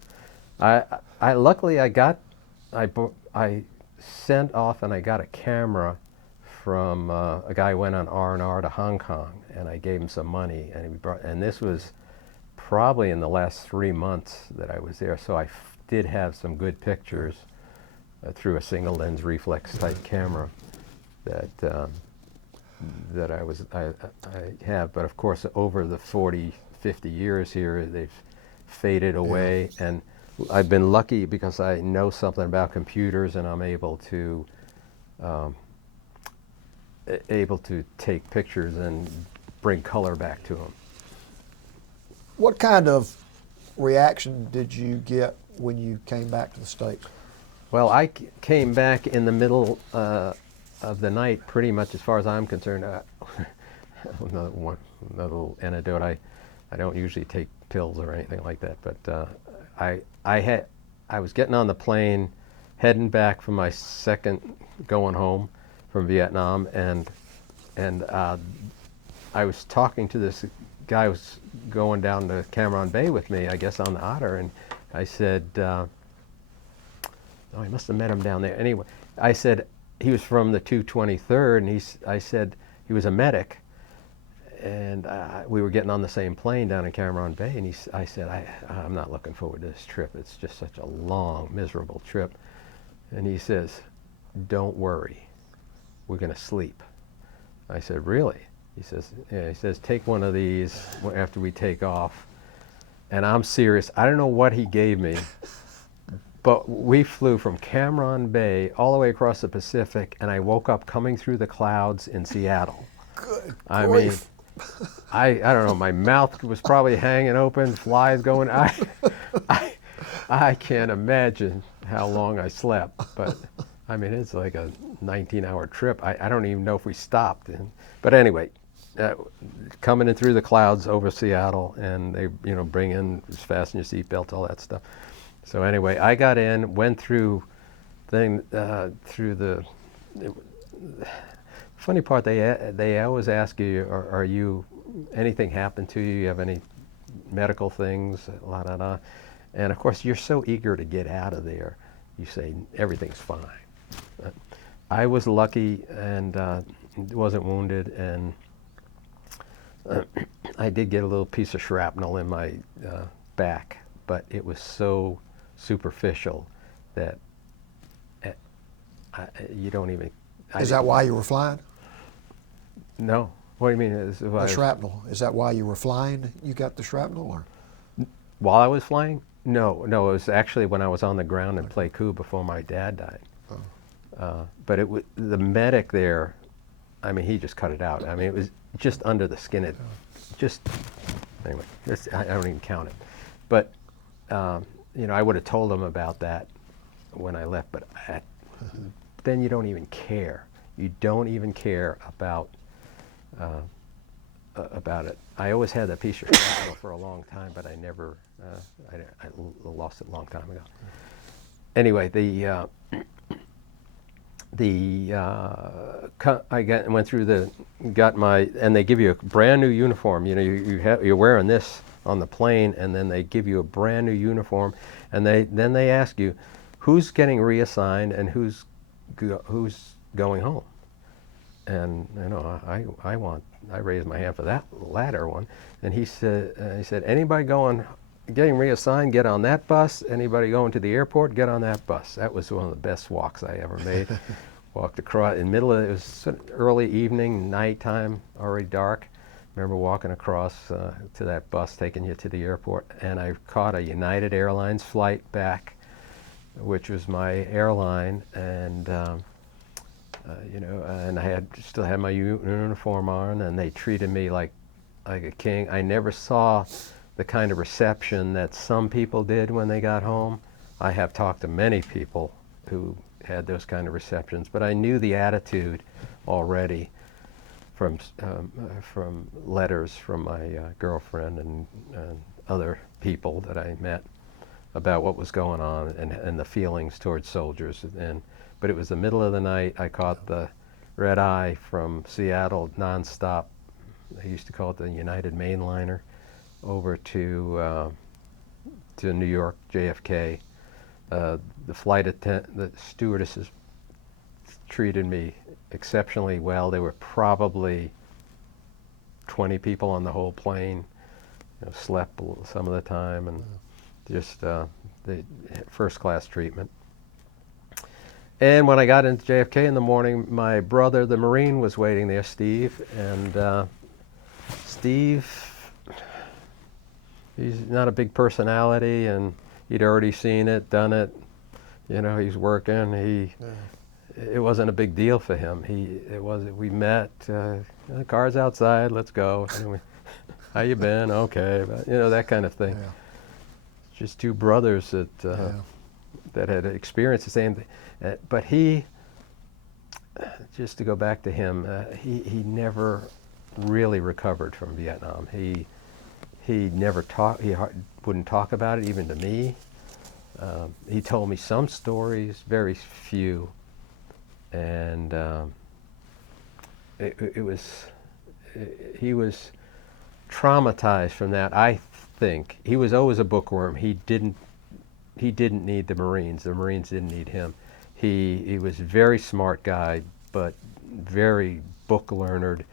I luckily I sent off and I got a camera from a guy who went on R&R to Hong Kong, and I gave him some money, and this was probably in the last 3 months that I was there, so I did have some good pictures through a single lens reflex type camera that I have. But of course, over the 40, 50 years here, they've faded away, and I've been lucky because I know something about computers, and I'm able to take pictures and bring color back to them. What kind of reaction did you get when you came back to the States? Well, I came back in the middle of the night, pretty much as far as I'm concerned. Another little anecdote. I don't usually take pills or anything like that, but I was getting on the plane, heading back from my second going home from Vietnam, and I was talking to this guy who was going down to Cam Bay with me, I guess on the Otter, and I said, I must have met him down there. Anyway, I said he was from the 223rd, and I said he was a medic, and we were getting on the same plane down in Cam Bay, and I said, I'm not looking forward to this trip. It's just such a long, miserable trip. And he says, don't worry, we're going to sleep. I said, really? He says, yeah. He says, take one of these after we take off. And I'm serious. I don't know what he gave me, but we flew from Cam Bay all the way across the Pacific, and I woke up coming through the clouds in Seattle. Good I grief. mean, I don't know, my mouth was probably hanging open, flies going. I can't imagine how long I slept, but I mean, it's like a 19-hour trip. I don't even know if we stopped. But anyway, coming in through the clouds over Seattle, and they, bring in, fasten your seatbelt, all that stuff. So anyway, I got in, went through through the funny part. They always ask you, are you, anything happened to you? You have any medical things? La da da. And of course, you're so eager to get out of there. You say everything's fine. I was lucky and wasn't wounded, and I did get a little piece of shrapnel in my back, but it was so superficial that you don't even. Is that why you were flying? No. What do you mean? The shrapnel. Is that why you were flying? You got the shrapnel, or? While I was flying? No, it was actually when I was on the ground in Pleiku before my dad died. But the medic there, I mean, he just cut it out. I mean, it was just under the skin. It just, anyway, I don't even count it. But, you know, I would have told him about that when I left, but then you don't even care. You don't even care about it. I always had that piece of shell for a long time, but I never, I lost it a long time ago. Anyway, I went through and they give you a brand new uniform. You know, you're wearing this on the plane, and then they give you a brand new uniform, and then they ask you who's getting reassigned and who's going home. And you know, I raised my hand for that latter one, and he said, anybody getting reassigned, get on that bus. Anybody going to the airport, get on that bus. That was one of the best walks I ever made. Walked across in the middle of it was sort of early evening, nighttime, already dark. Remember walking across to that bus taking you to the airport, and I caught a United Airlines flight back, which was my airline, and you know, and I still had my uniform on, and they treated me like a king. I never saw the kind of reception that some people did when they got home. I have talked to many people who had those kind of receptions, but I knew the attitude already from letters from my girlfriend and other people that I met about what was going on and the feelings towards soldiers. But it was the middle of the night. I caught the red eye from Seattle nonstop. They used to call it the United Mainliner, over to New York, JFK. The stewardesses treated me exceptionally well. There were probably 20 people on the whole plane. You know, slept some of the time, and just the first-class treatment. And when I got into JFK in the morning, my brother, the Marine, was waiting there, Steve. And Steve, he's not a big personality, and he'd already seen it, done it. You know, he's working. It wasn't a big deal for him. We met, the car's outside, let's go. Anyway, how you been? Okay, but, you know, that kind of thing. Yeah. Just two brothers that had experienced the same thing. But he, just to go back to him, he never really recovered from Vietnam. He never talked. He wouldn't talk about it, even to me. He told me some stories, very few, and he was traumatized from that. I think he was always a bookworm. He didn't need the Marines. The Marines didn't need him. He was a very smart guy, but very book learned,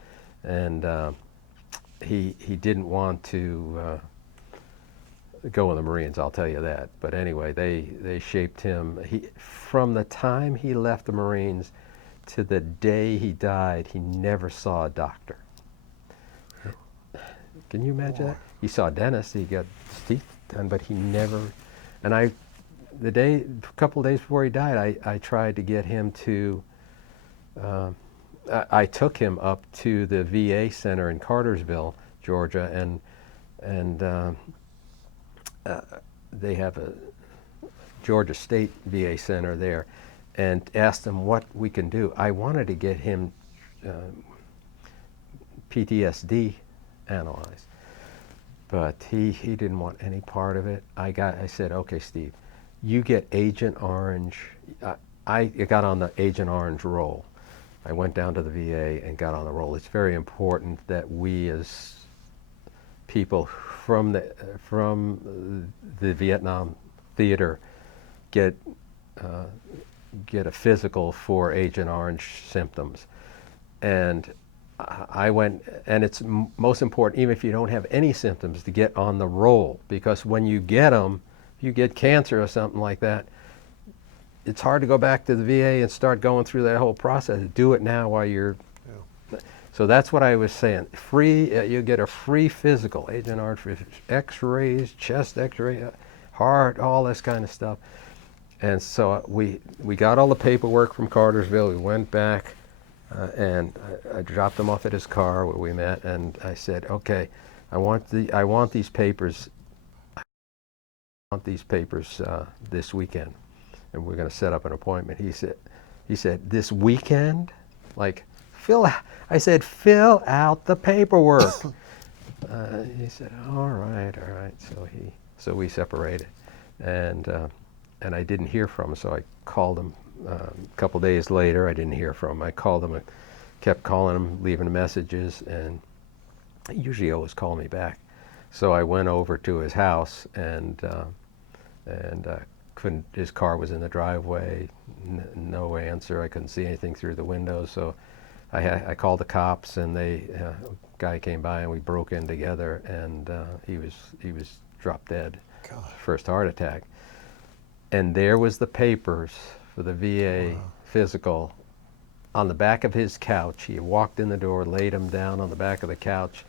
and he didn't want to go in the Marines, I'll tell you that. But anyway, they shaped him. From the time he left the Marines to the day he died, he never saw a doctor. Can you imagine that? He saw a dentist, he got his teeth done, but he never, and a couple of days before he died, I tried to get him to, I took him up to the VA center in Cartersville, Georgia, and they have a Georgia State VA center there, and asked him what we can do. I wanted to get him PTSD analyzed, but he didn't want any part of it. I said, okay, Steve, you get Agent Orange. I got on the Agent Orange roll. I went down to the VA and got on the roll. It's very important that we, as people from the Vietnam theater, get a physical for Agent Orange symptoms. And I went, and it's most important, even if you don't have any symptoms, to get on the roll, because when you get them, if you get cancer or something like that, it's hard to go back to the VA and start going through that whole process. Do it now while you're, So that's what I was saying. Free, you get a free physical, Agent Orange, X-rays, chest X-ray, heart, all this kind of stuff. And so we got all the paperwork from Cartersville. We went back, and I dropped him off at his car where we met, and I said, okay, I want these papers. I want these papers this weekend, and we're going to set up an appointment. He said, this weekend? Like, I said, fill out the paperwork. He said, all right. So we separated, and I didn't hear from him. So I called him a couple days later. I didn't hear from him. I called him, and kept calling him, leaving messages, and he usually always called me back. So I went over to his house, and couldn't. His car was in the driveway. No answer. I couldn't see anything through the window. So I called the cops, and a guy came by, and we broke in together, and he was dropped dead. God. First heart attack. And there was the papers for the VA physical on the back of his couch. He walked in the door, laid him down on the back of the couch,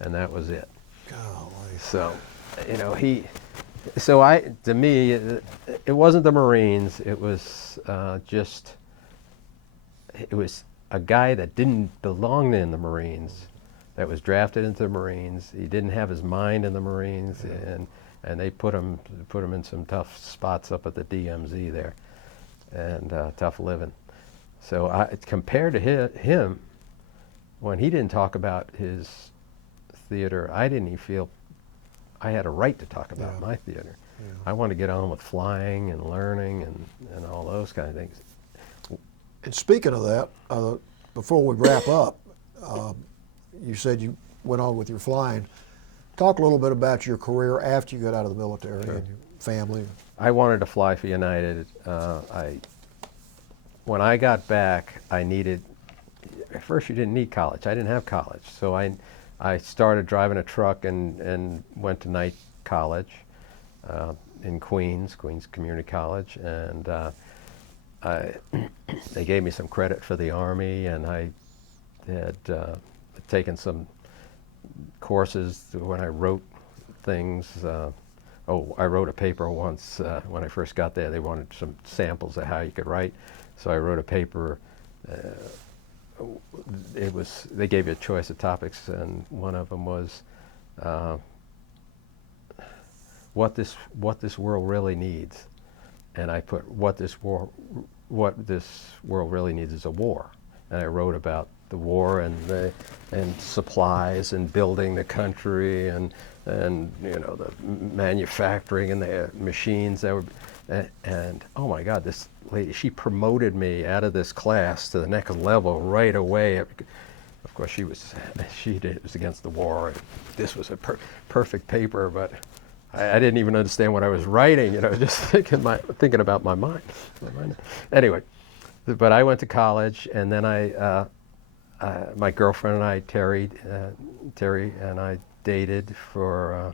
and that was it. Golly. So, to me, it wasn't the Marines. It was it was a guy that didn't belong in the Marines, that was drafted into the Marines. He didn't have his mind in the Marines, and they put him in some tough spots up at the DMZ there, and tough living. So compared to him, when he didn't talk about his theater, I didn't even feel I had a right to talk about my theater. Yeah. I wanted to get on with flying and learning and all those kind of things. And speaking of that, before we wrap up, you said you went on with your flying. Talk a little bit about your career after you got out of the military and your family. I wanted to fly for United. When I got back, at first you didn't need college. I didn't have college. So I started driving a truck and went to night college in Queens Community College. And they gave me some credit for the Army, and I had taken some courses when I wrote things. I wrote a paper once when I first got there. They wanted some samples of how you could write. So I wrote a paper. They gave you a choice of topics, and one of them was what this world really needs. And I put what this world really needs is a war. And I wrote about the war and supplies and building the country and the manufacturing and the machines that were, and oh my God, this lady, she promoted me out of this class to the next level right away. Of course, it was against the war, and this was a perfect paper, but I didn't even understand what I was writing, just thinking about my mind. Anyway, but I went to college, and then my girlfriend and I, Terry and I dated for a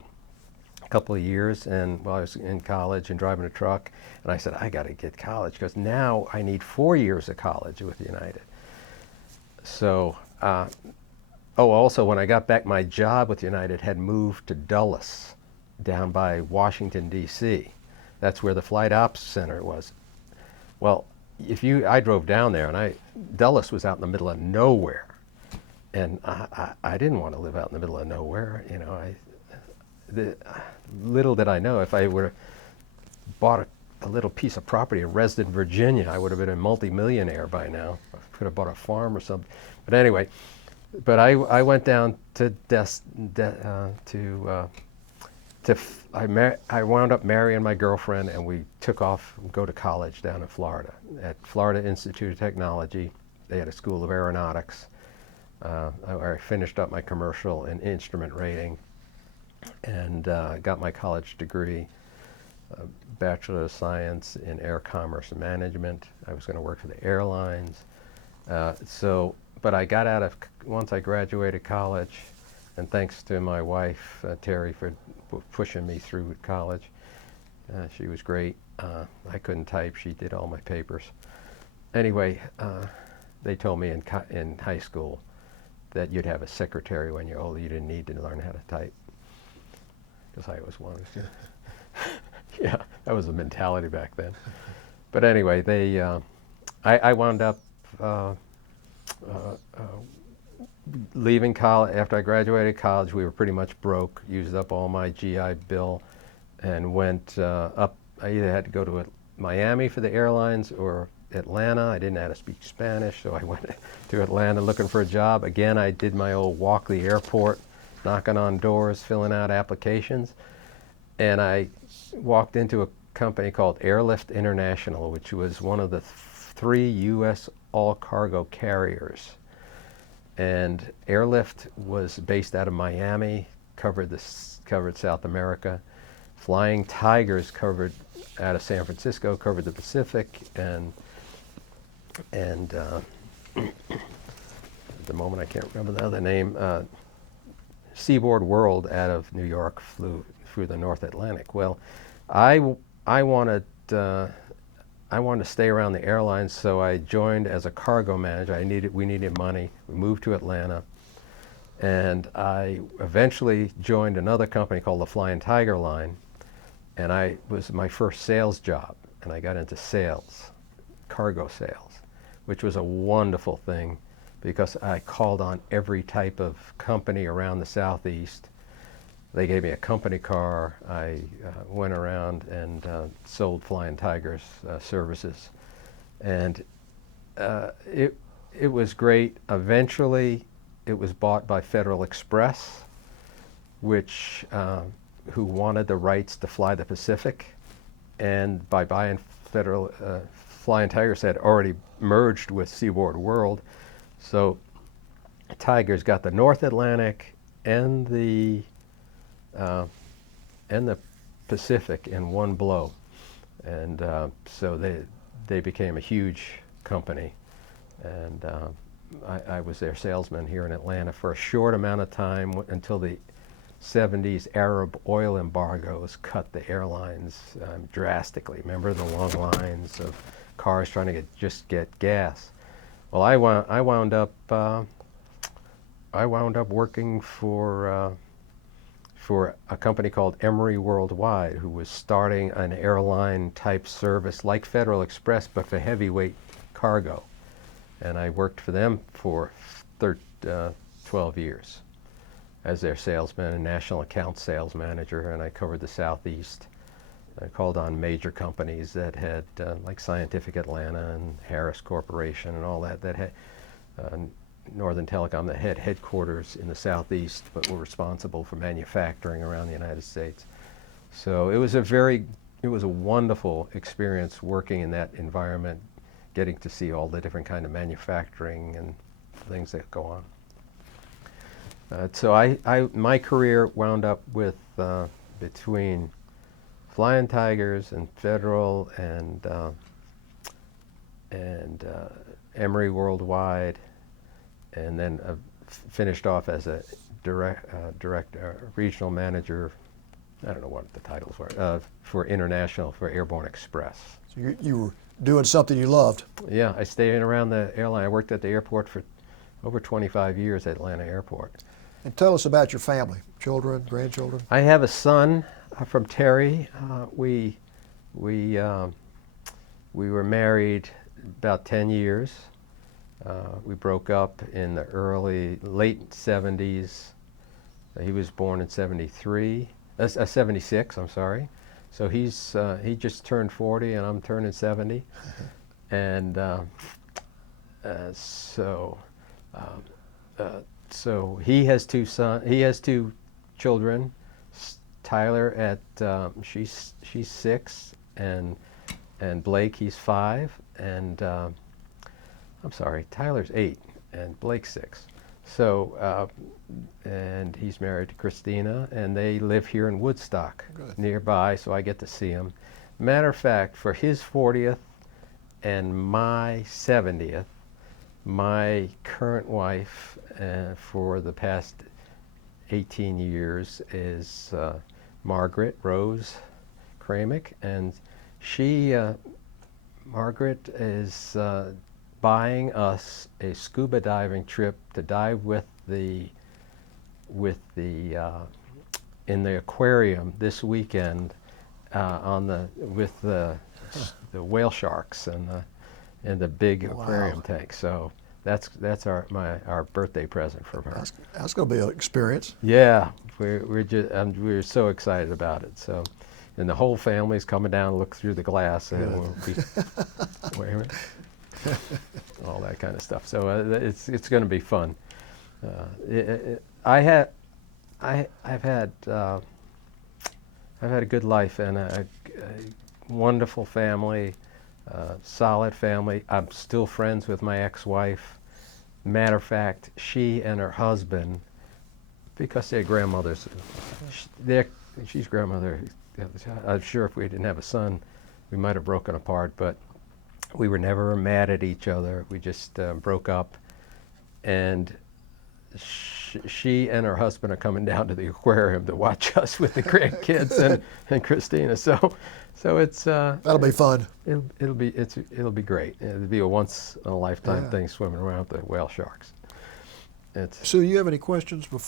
couple of years, and while I was in college and driving a truck, and I said, I got to get college, because now I need 4 years of college with United. So, also when I got back, my job with United had moved to Dulles, down by Washington, D.C. That's where the Flight Ops Center was. Well, I drove down there, and Dulles was out in the middle of nowhere, and I didn't want to live out in the middle of nowhere. Little did I know, if I would have bought a little piece of property in Reston, Virginia, I would have been a multi-millionaire by now. I could have bought a farm or something. But anyway, I went down to I wound up marrying my girlfriend, and we took off and go to college down in Florida at Florida Institute of Technology. They had a school of aeronautics. I finished up my commercial and instrument rating, and got my college degree, Bachelor of Science in Air Commerce and Management. I was going to work for the airlines. But I got out of, once I graduated college, and thanks to my wife, Terry, for pushing me through college. She was great. I couldn't type. She did all my papers. Anyway, they told me in high school, that you'd have a secretary when you're older. You didn't need to learn how to type, because I always wanted to. Yeah, that was the mentality back then. But anyway, I wound up leaving college. After I graduated college, we were pretty much broke, used up all my GI Bill, and went up. I either had to go to Miami for the airlines or Atlanta. I didn't know how to speak Spanish, so I went to Atlanta looking for a job. Again, I did my old walk the airport, knocking on doors, filling out applications. And I walked into a company called Airlift International, which was one of the 3 U.S. all-cargo carriers. And Airlift was based out of Miami, covered South America. Flying Tigers covered out of San Francisco, covered the Pacific, and at the moment I can't remember the other name. Seaboard World out of New York flew through the North Atlantic. Well, I wanted to stay around the airlines, so I joined as a cargo manager. We needed money. We moved to Atlanta, and I eventually joined another company called the Flying Tiger Line, and I was my first sales job, and I got into sales, cargo sales, which was a wonderful thing because I called on every type of company around the Southeast. They gave me a company car. I went around and sold Flying Tigers services, and it was great. Eventually, it was bought by Federal Express, which who wanted the rights to fly the Pacific, and by buying Federal Flying Tigers had already merged with Seaboard World, so Tigers got the North Atlantic and the Pacific in one blow, and so they became a huge company, and I was their salesman here in Atlanta for a short amount of time until the 70s Arab oil embargoes cut the airlines drastically. Remember the long lines of cars trying to just get gas? Well, I wound up working for a company called Emory Worldwide, who was starting an airline type service like Federal Express, but for heavyweight cargo. And I worked for them for 12 years as their salesman and national account sales manager, and I covered the Southeast. I called on major companies that had, like Scientific Atlanta and Harris Corporation and all that had Northern Telecom, that had headquarters in the Southeast but were responsible for manufacturing around the United States. So it was a wonderful experience working in that environment, getting to see all the different kind of manufacturing and things that go on. So my career wound up with between Flying Tigers and Federal and Emory Worldwide, and then finished off as a regional manager. I don't know what the titles were for international, for Airborne Express. So you were doing something you loved. Yeah, I stayed around the airline. I worked at the airport for over 25 years at Atlanta Airport. And tell us about your family, children, grandchildren. I have a son from Terry. We were married about 10 years. We broke up in the late 70s. He was born in 76, I'm sorry. So he just turned 40 and I'm turning 70. And so he has two children. Tyler she's 6, and Blake, he's 5, and I'm sorry, Tyler's 8 and Blake's 6. So and he's married to Christina, and they live here in Woodstock. Good. Nearby, so I get to see him. Matter of fact, for his 40th and my 70th, my current wife for the past 18 years is Margaret Rose Kramick, and Margaret is buying us a scuba diving trip to dive with the in the aquarium this weekend with the whale sharks and the big Wow. aquarium tank. So that's our birthday present from her. That's going to be an experience. Yeah, we're so excited about it. So, and the whole family's coming down to look through the glass, and we'll be wearing all that kind of stuff. So it's going to be fun. I've had a good life and a wonderful family, solid family. I'm still friends with my ex-wife. Matter of fact, she and her husband, because they're grandmothers, she's grandmother. I'm sure if we didn't have a son, we might have broken apart, but we were never mad at each other. We just broke up, and she and her husband are coming down to the aquarium to watch us with the grandkids and Christina. So it's That'll be fun. It'll be great. It'll be a once in a lifetime thing, swimming around with the whale sharks. Sue, you have any questions? I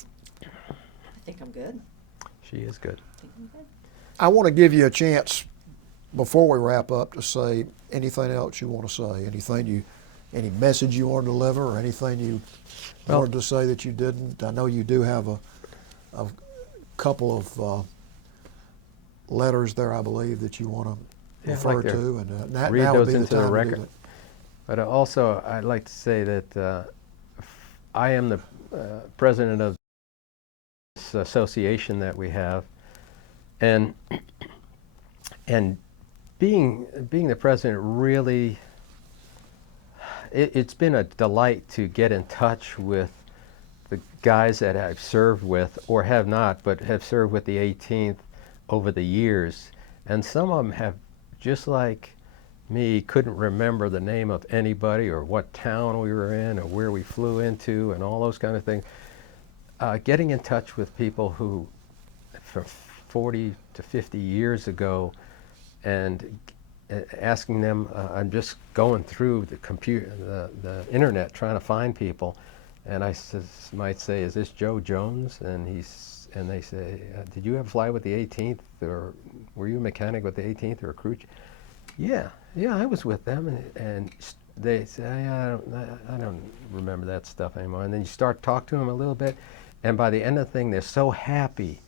think I'm good. She is good. I think I'm good. I want to give you a chance before we wrap up to say anything else you want to say. Any message you want to deliver, or anything you wanted to say that you didn't? I know you do have a couple of letters there, I believe, that you want to refer to, and that read now would those be the into the time to do record. that. But also, I'd like to say that I am the president of this association that we have, and being the president really, it's been a delight to get in touch with the guys that I've served with, or have not, but have served with the 18th over the years. And some of them have, just like me, couldn't remember the name of anybody or what town we were in or where we flew into and all those kind of things. Getting in touch with people who, from 40 to 50 years ago, and asking them, I'm just going through the computer, the internet, trying to find people, and I might say, "Is this Joe Jones?" And they say, "Did you ever fly with the 18th, or were you a mechanic with the 18th or a crew?" Yeah, I was with them, and they say, I don't remember that stuff anymore. And then you start talking to them a little bit, and by the end of the thing, they're so happy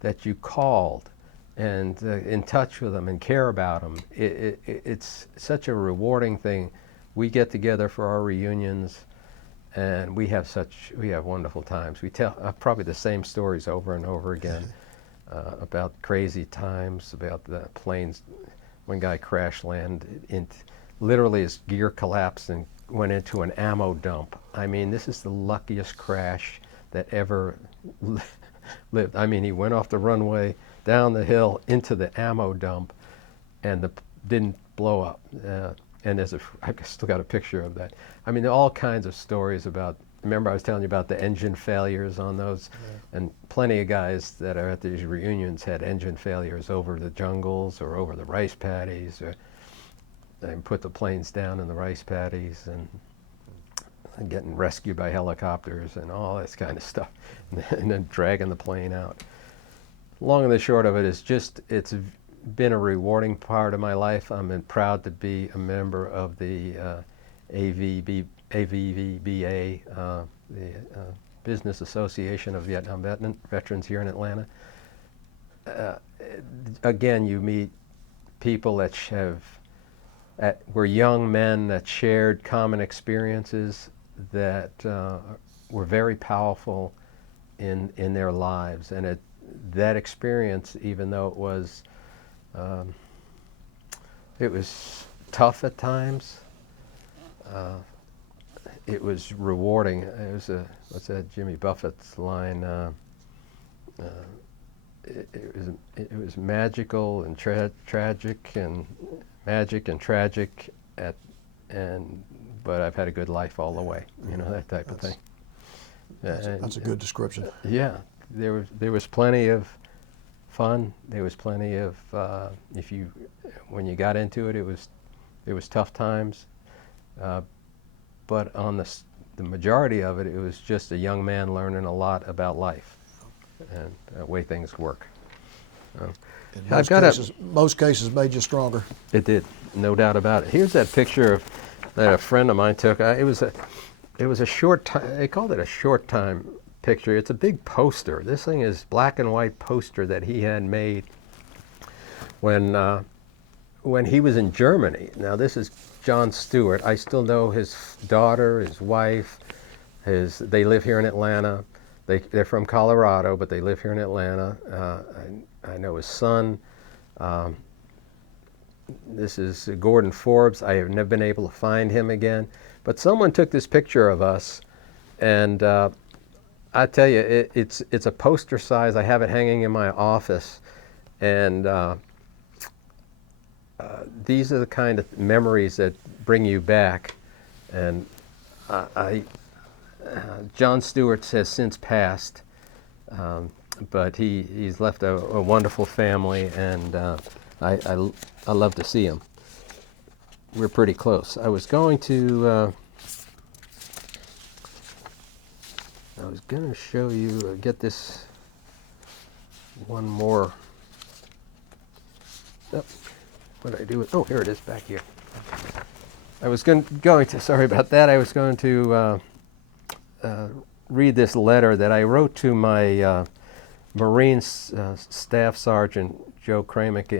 that you called and in touch with them and care about them. It's such a rewarding thing. We get together for our reunions, and we have wonderful times. We tell probably the same stories over and over again about crazy times, about the planes. One guy crash landed, literally his gear collapsed and went into an ammo dump. I mean, this is the luckiest crash that ever lived. I mean, he went off the runway, down the hill, into the ammo dump, and didn't blow up. And I've still got a picture of that. I mean, all kinds of stories about, remember I was telling you about the engine failures on those? Yeah. And plenty of guys that are at these reunions had engine failures over the jungles or over the rice paddies, or they put the planes down in the rice paddies, and getting rescued by helicopters and all this kind of stuff, and then dragging the plane out. Long and the short of it is it's been a rewarding part of my life. I'm proud to be a member of the AVVBA, the Business Association of Vietnam Veterans here in Atlanta. Again, you meet people that were young men that shared common experiences that were very powerful in their lives, and that experience, even though it was tough at times, it was rewarding. It was what's that Jimmy Buffett's line? It was magical and tragic, and magic and tragic but I've had a good life all the way, that type of thing. That's a good description. Yeah, there was plenty of fun. There was plenty of when you got into it, it was tough times. But on the the majority of it, it was just a young man learning a lot about life and the way things work. In I've got most cases made you stronger. It did, no doubt about it. Here's that picture that a friend of mine took. It was a short time. They called it a short time picture. It's a big poster. This thing is black and white poster that he had made when he was in Germany. Now this is John Stewart. I still know his daughter, his wife. They live here in Atlanta. They're from Colorado, but they live here in Atlanta. I know his son. This is Gordon Forbes. I have never been able to find him again. But someone took this picture of us, and I tell you, it's a poster size. I have it hanging in my office, and these are the kind of memories that bring you back. And John Stewart has since passed, but he's left a wonderful family, and I love to see him. We're pretty close. I was going to show you, get this one more. Oh, what did I do with? Oh, here it is back here. I was going to. Sorry about that. I was going to read this letter that I wrote to my Marine Staff Sergeant Joe Kramick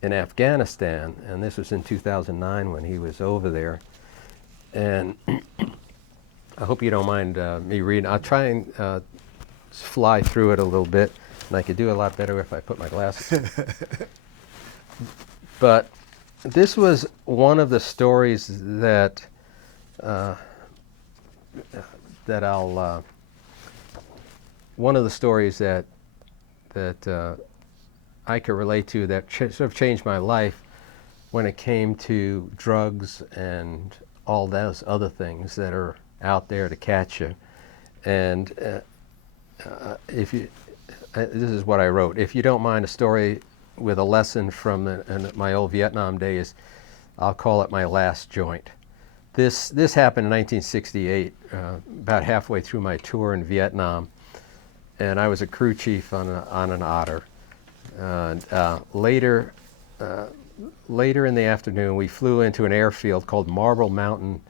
in Afghanistan, and this was in 2009 when he was over there. And I hope you don't mind me reading. I'll try and fly through it a little bit, and I could do a lot better if I put my glasses on. But this was one of the stories that one of the stories that I could relate to, that sort of changed my life when it came to drugs and all those other things that are out there to catch you. And this is what I wrote. If you don't mind a story with a lesson from my old Vietnam days, I'll call it my last joint. This happened in 1968, about halfway through my tour in Vietnam, and I was a crew chief on an Otter. And later in the afternoon, we flew into an airfield called Marble Mountain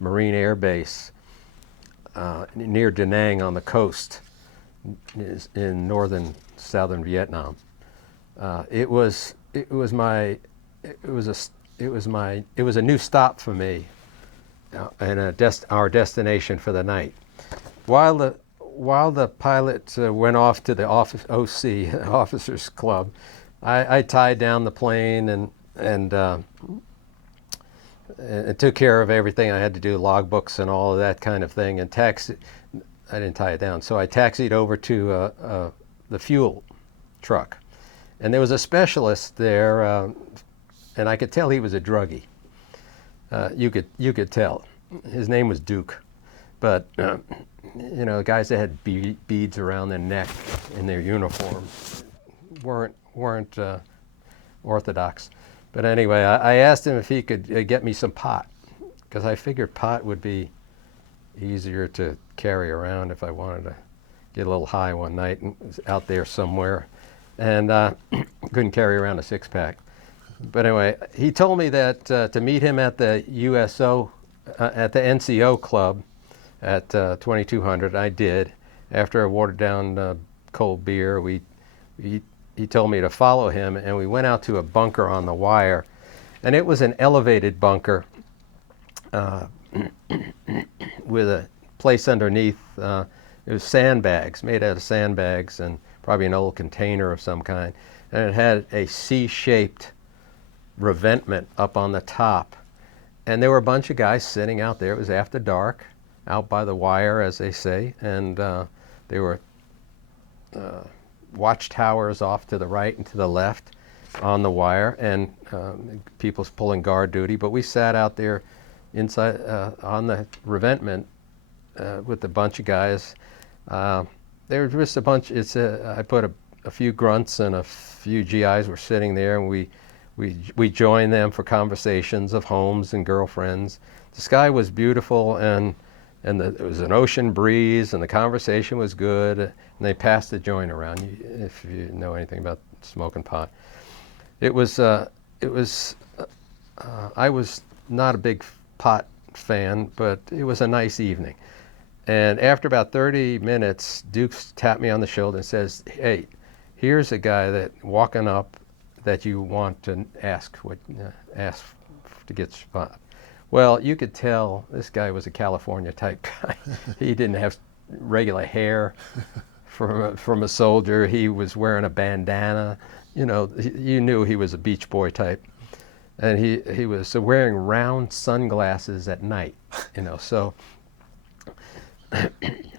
Marine Air Base near Da Nang on the coast in southern Vietnam. It was a new stop for me, and our destination for the night. While the pilot went off to the OC Officers Club, I tied down the plane and took care of everything I had to do, logbooks and all of that kind of thing, and I didn't tie it down, so I taxied over to the fuel truck. And there was a specialist there, and I could tell he was a druggie. You could tell. His name was Duke, but guys that had beads around their neck in their uniform weren't orthodox. But anyway, I asked him if he could get me some pot, because I figured pot would be easier to carry around if I wanted to get a little high one night and was out there somewhere, and couldn't carry around a six-pack. But anyway, he told me that to meet him at the at the NCO club at 2200. I did. After a watered-down cold beer, he told me to follow him, and we went out to a bunker on the wire, and it was an elevated bunker with a place underneath. It was sandbags, made out of sandbags, and probably an old container of some kind, and it had a C-shaped revetment up on the top, and there were a bunch of guys sitting out there. It was after dark, out by the wire, as they say, and there were watchtowers off to the right and to the left on the wire, and people pulling guard duty. But we sat out there inside on the revetment with a bunch of guys. There was just a bunch. I put a few grunts and a few GIs were sitting there, and we joined them for conversations of homes and girlfriends. the sky was beautiful, and it was an ocean breeze, and the conversation was good, and they passed the joint around. If you know anything about smoking pot, I was not a big pot fan, but it was a nice evening. And after about 30 minutes, Duke tapped me on the shoulder and says, "Hey, here's a guy that walking up that you want to ask to get spot." Well, you could tell this guy was a California type guy. He didn't have regular hair from a soldier. He was wearing a bandana. You know, you knew he was a beach boy type. And he was wearing round sunglasses at night, you know. So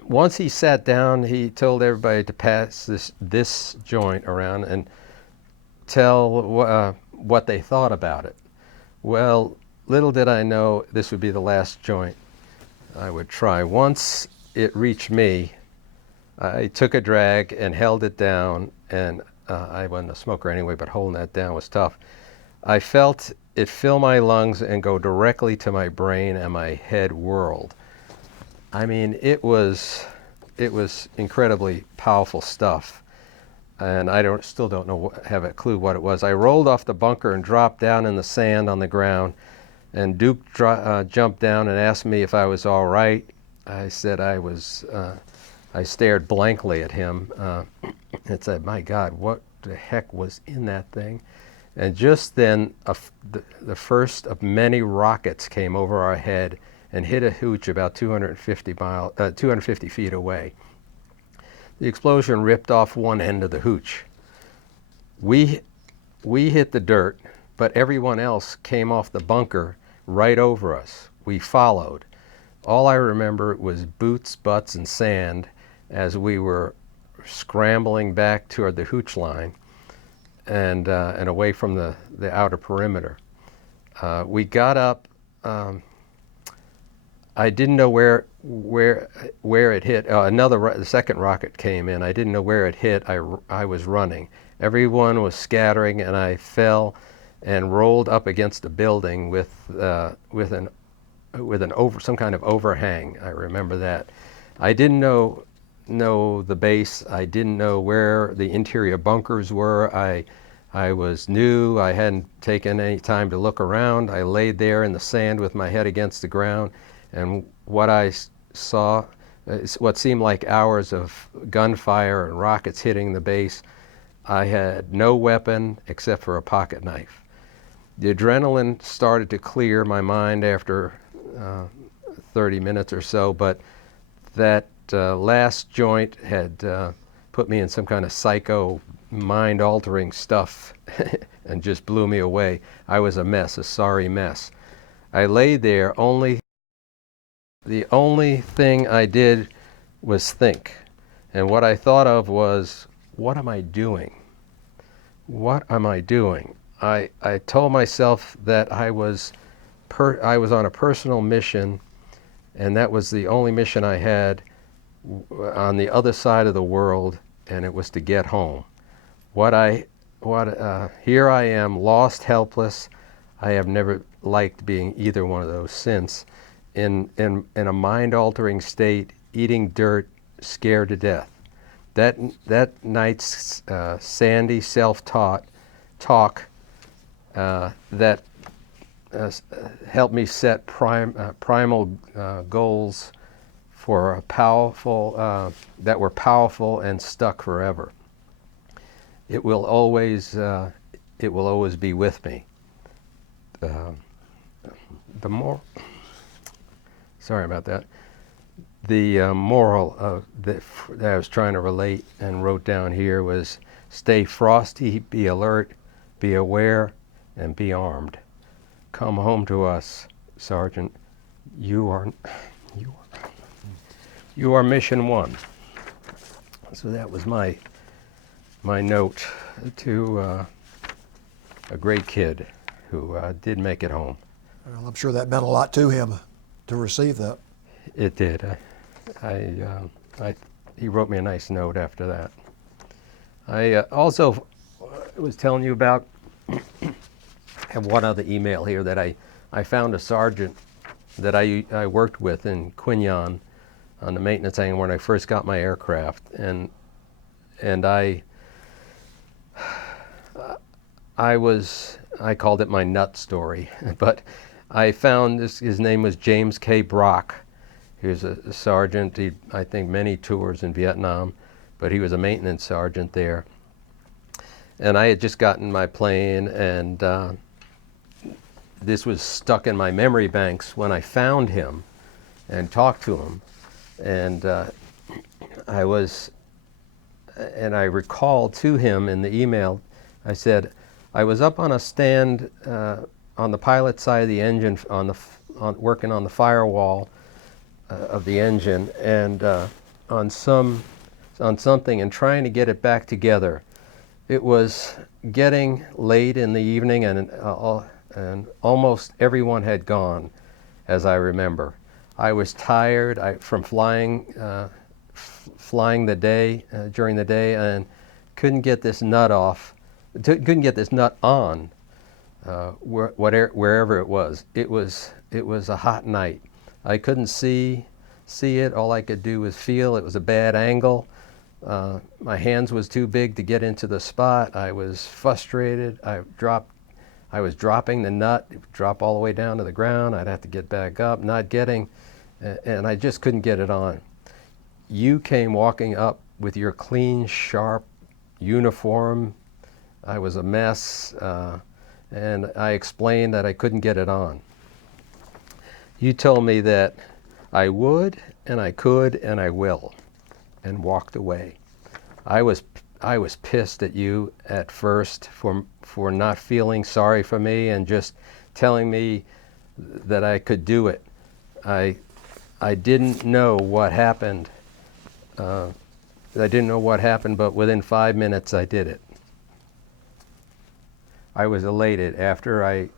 once he sat down, he told everybody to pass this joint around and tell what they thought about it. Well, little did I know this would be the last joint I would try. Once it reached me, I took a drag and held it down, and I wasn't a smoker anyway, but holding that down was tough. I felt it fill my lungs and go directly to my brain, and my head whirled. I mean, it was incredibly powerful stuff, and I still don't know, have a clue what it was. I rolled off the bunker and dropped down in the sand on the ground, and Duke jumped down and asked me if I was all right. I said I was. I stared blankly at him and said, "My God, what the heck was in that thing?" And just then, the first of many rockets came over our head and hit a hooch about 250 feet away. The explosion ripped off one end of the hooch. We hit the dirt, but everyone else came off the bunker right over us. We followed. All I remember was boots, butts, and sand as we were scrambling back toward the hooch line and away from the outer perimeter. We got up. I didn't know where it hit. The second rocket came in. I didn't know where it hit. I was running. Everyone was scattering, and I fell and rolled up against a building with some kind of overhang. I remember that. I didn't know the base. I didn't know where the interior bunkers were. I was new. I hadn't taken any time to look around. I laid there in the sand with my head against the ground, and what I saw, what seemed like hours of gunfire and rockets hitting the base. I had no weapon except for a pocket knife. The adrenaline started to clear my mind after 30 minutes or so, but that last joint had put me in some kind of psycho, mind-altering stuff and just blew me away. I was a mess, a sorry mess. I lay there, the only thing I did was think. And what I thought of was, what am I doing? What am I doing? I told myself that I was on a personal mission, and that was the only mission I had on the other side of the world, and it was to get home. Here I am, lost, helpless. I have never liked being either one of those since. In a mind-altering state, eating dirt, scared to death. That night's sandy self-talk that helped me set primal goals for that were powerful and stuck forever. It will always be with me. Sorry about that. The moral that I was trying to relate and wrote down here was: stay frosty, be alert, be aware, and be armed. Come home to us, Sergeant. You are mission one. So that was my note to a great kid who did make it home. Well, I'm sure that meant a lot to him to receive that. It did. He wrote me a nice note after that. I also was telling you about, I have one other email here that I found a sergeant that I worked with in Quinyon on the maintenance hangar when I first got my aircraft, and I called it my nut story, but I found his name was James K. Brock. He was a sergeant. He, I think, many tours in Vietnam, but he was a maintenance sergeant there. And I had just gotten my plane, and this was stuck in my memory banks when I found him and talked to him. And I recalled to him in the email, I said, I was up on a stand on the pilot side of the engine, working on the firewall of the engine, and on something, and trying to get it back together. It was getting late in the evening, and almost everyone had gone, as I remember. I was tired from flying the day during the day, and couldn't get this nut on wherever it was. It was a hot night. I couldn't see it. All I could do was feel. It was a bad angle. My hands was too big to get into the spot. I was frustrated. I was dropping the nut. It would drop all the way down to the ground. I'd have to get back up, not getting, and I just couldn't get it on. You came walking up with your clean, sharp uniform. I was a mess, and I explained that I couldn't get it on. You told me that I would, and I could, and I will, and walked away. I was pissed at you at first for not feeling sorry for me and just telling me that I could do it. I didn't know what happened. I didn't know what happened, but within 5 minutes I did it. I was elated after I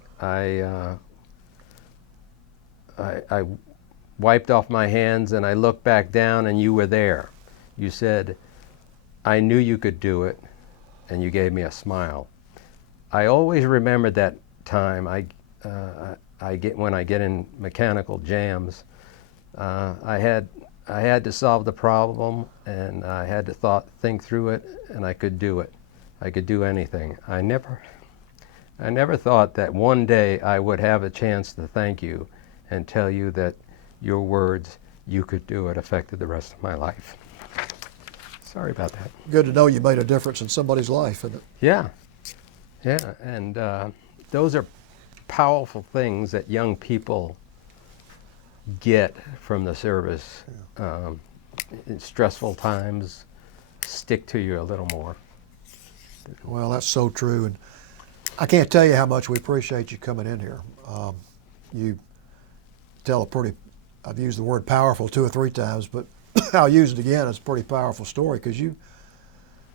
wiped off my hands and I looked back down and you were there. You said, I knew you could do it, and you gave me a smile. I always remember that time. When I get in mechanical jams, I had to solve the problem, and I had to think through it, and I could do it. I could do anything. I never thought that one day I would have a chance to thank you and tell you that your words, you could do it, affected the rest of my life. Sorry about that. Good to know you made a difference in somebody's life, isn't it? Yeah, and those are powerful things that young people get from the service. In stressful times, stick to you a little more. Well, that's so true, and I can't tell you how much we appreciate you coming in here. You tell a pretty, I've used the word powerful 2 or 3 times, but I'll use it again. It's a pretty powerful story because you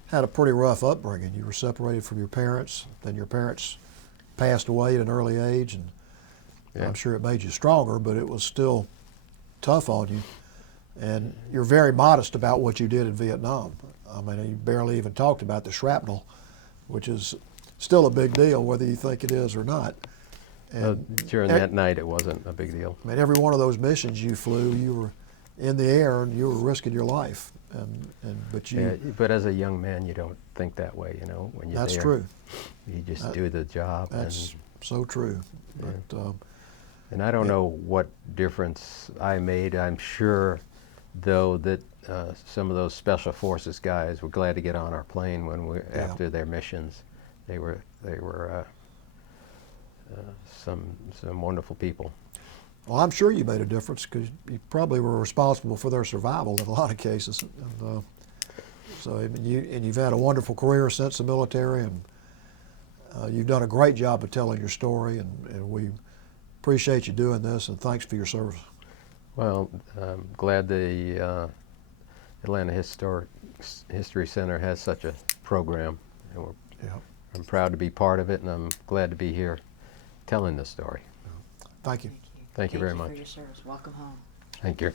had a pretty rough upbringing. You were separated from your parents, then your parents passed away at an early age, and yeah. I'm sure it made you stronger, but it was still tough on you. And you're very modest about what you did in Vietnam. I mean, you barely even talked about the shrapnel, which is still a big deal, whether you think it is or not. And during that night, it wasn't a big deal. I mean, every one of those missions you flew, you were in the air and you were risking your life. But as a young man, you don't think that way, you know. When you're that's there, true. You just do the job. That's so true. Yeah. But, and I don't know what difference I made. I'm sure, though, that some of those special forces guys were glad to get on our plane when after their missions. They were some wonderful people. Well, I'm sure you made a difference because you probably were responsible for their survival in a lot of cases. And, you've had a wonderful career since the military, and you've done a great job of telling your story, and we appreciate you doing this, and thanks for your service. Well, I'm glad the Atlanta History Center has such a program. And I'm proud to be part of it, and I'm glad to be here telling this story. Thank you. Thank you very much. Thank you for your service. Welcome home. Thank you.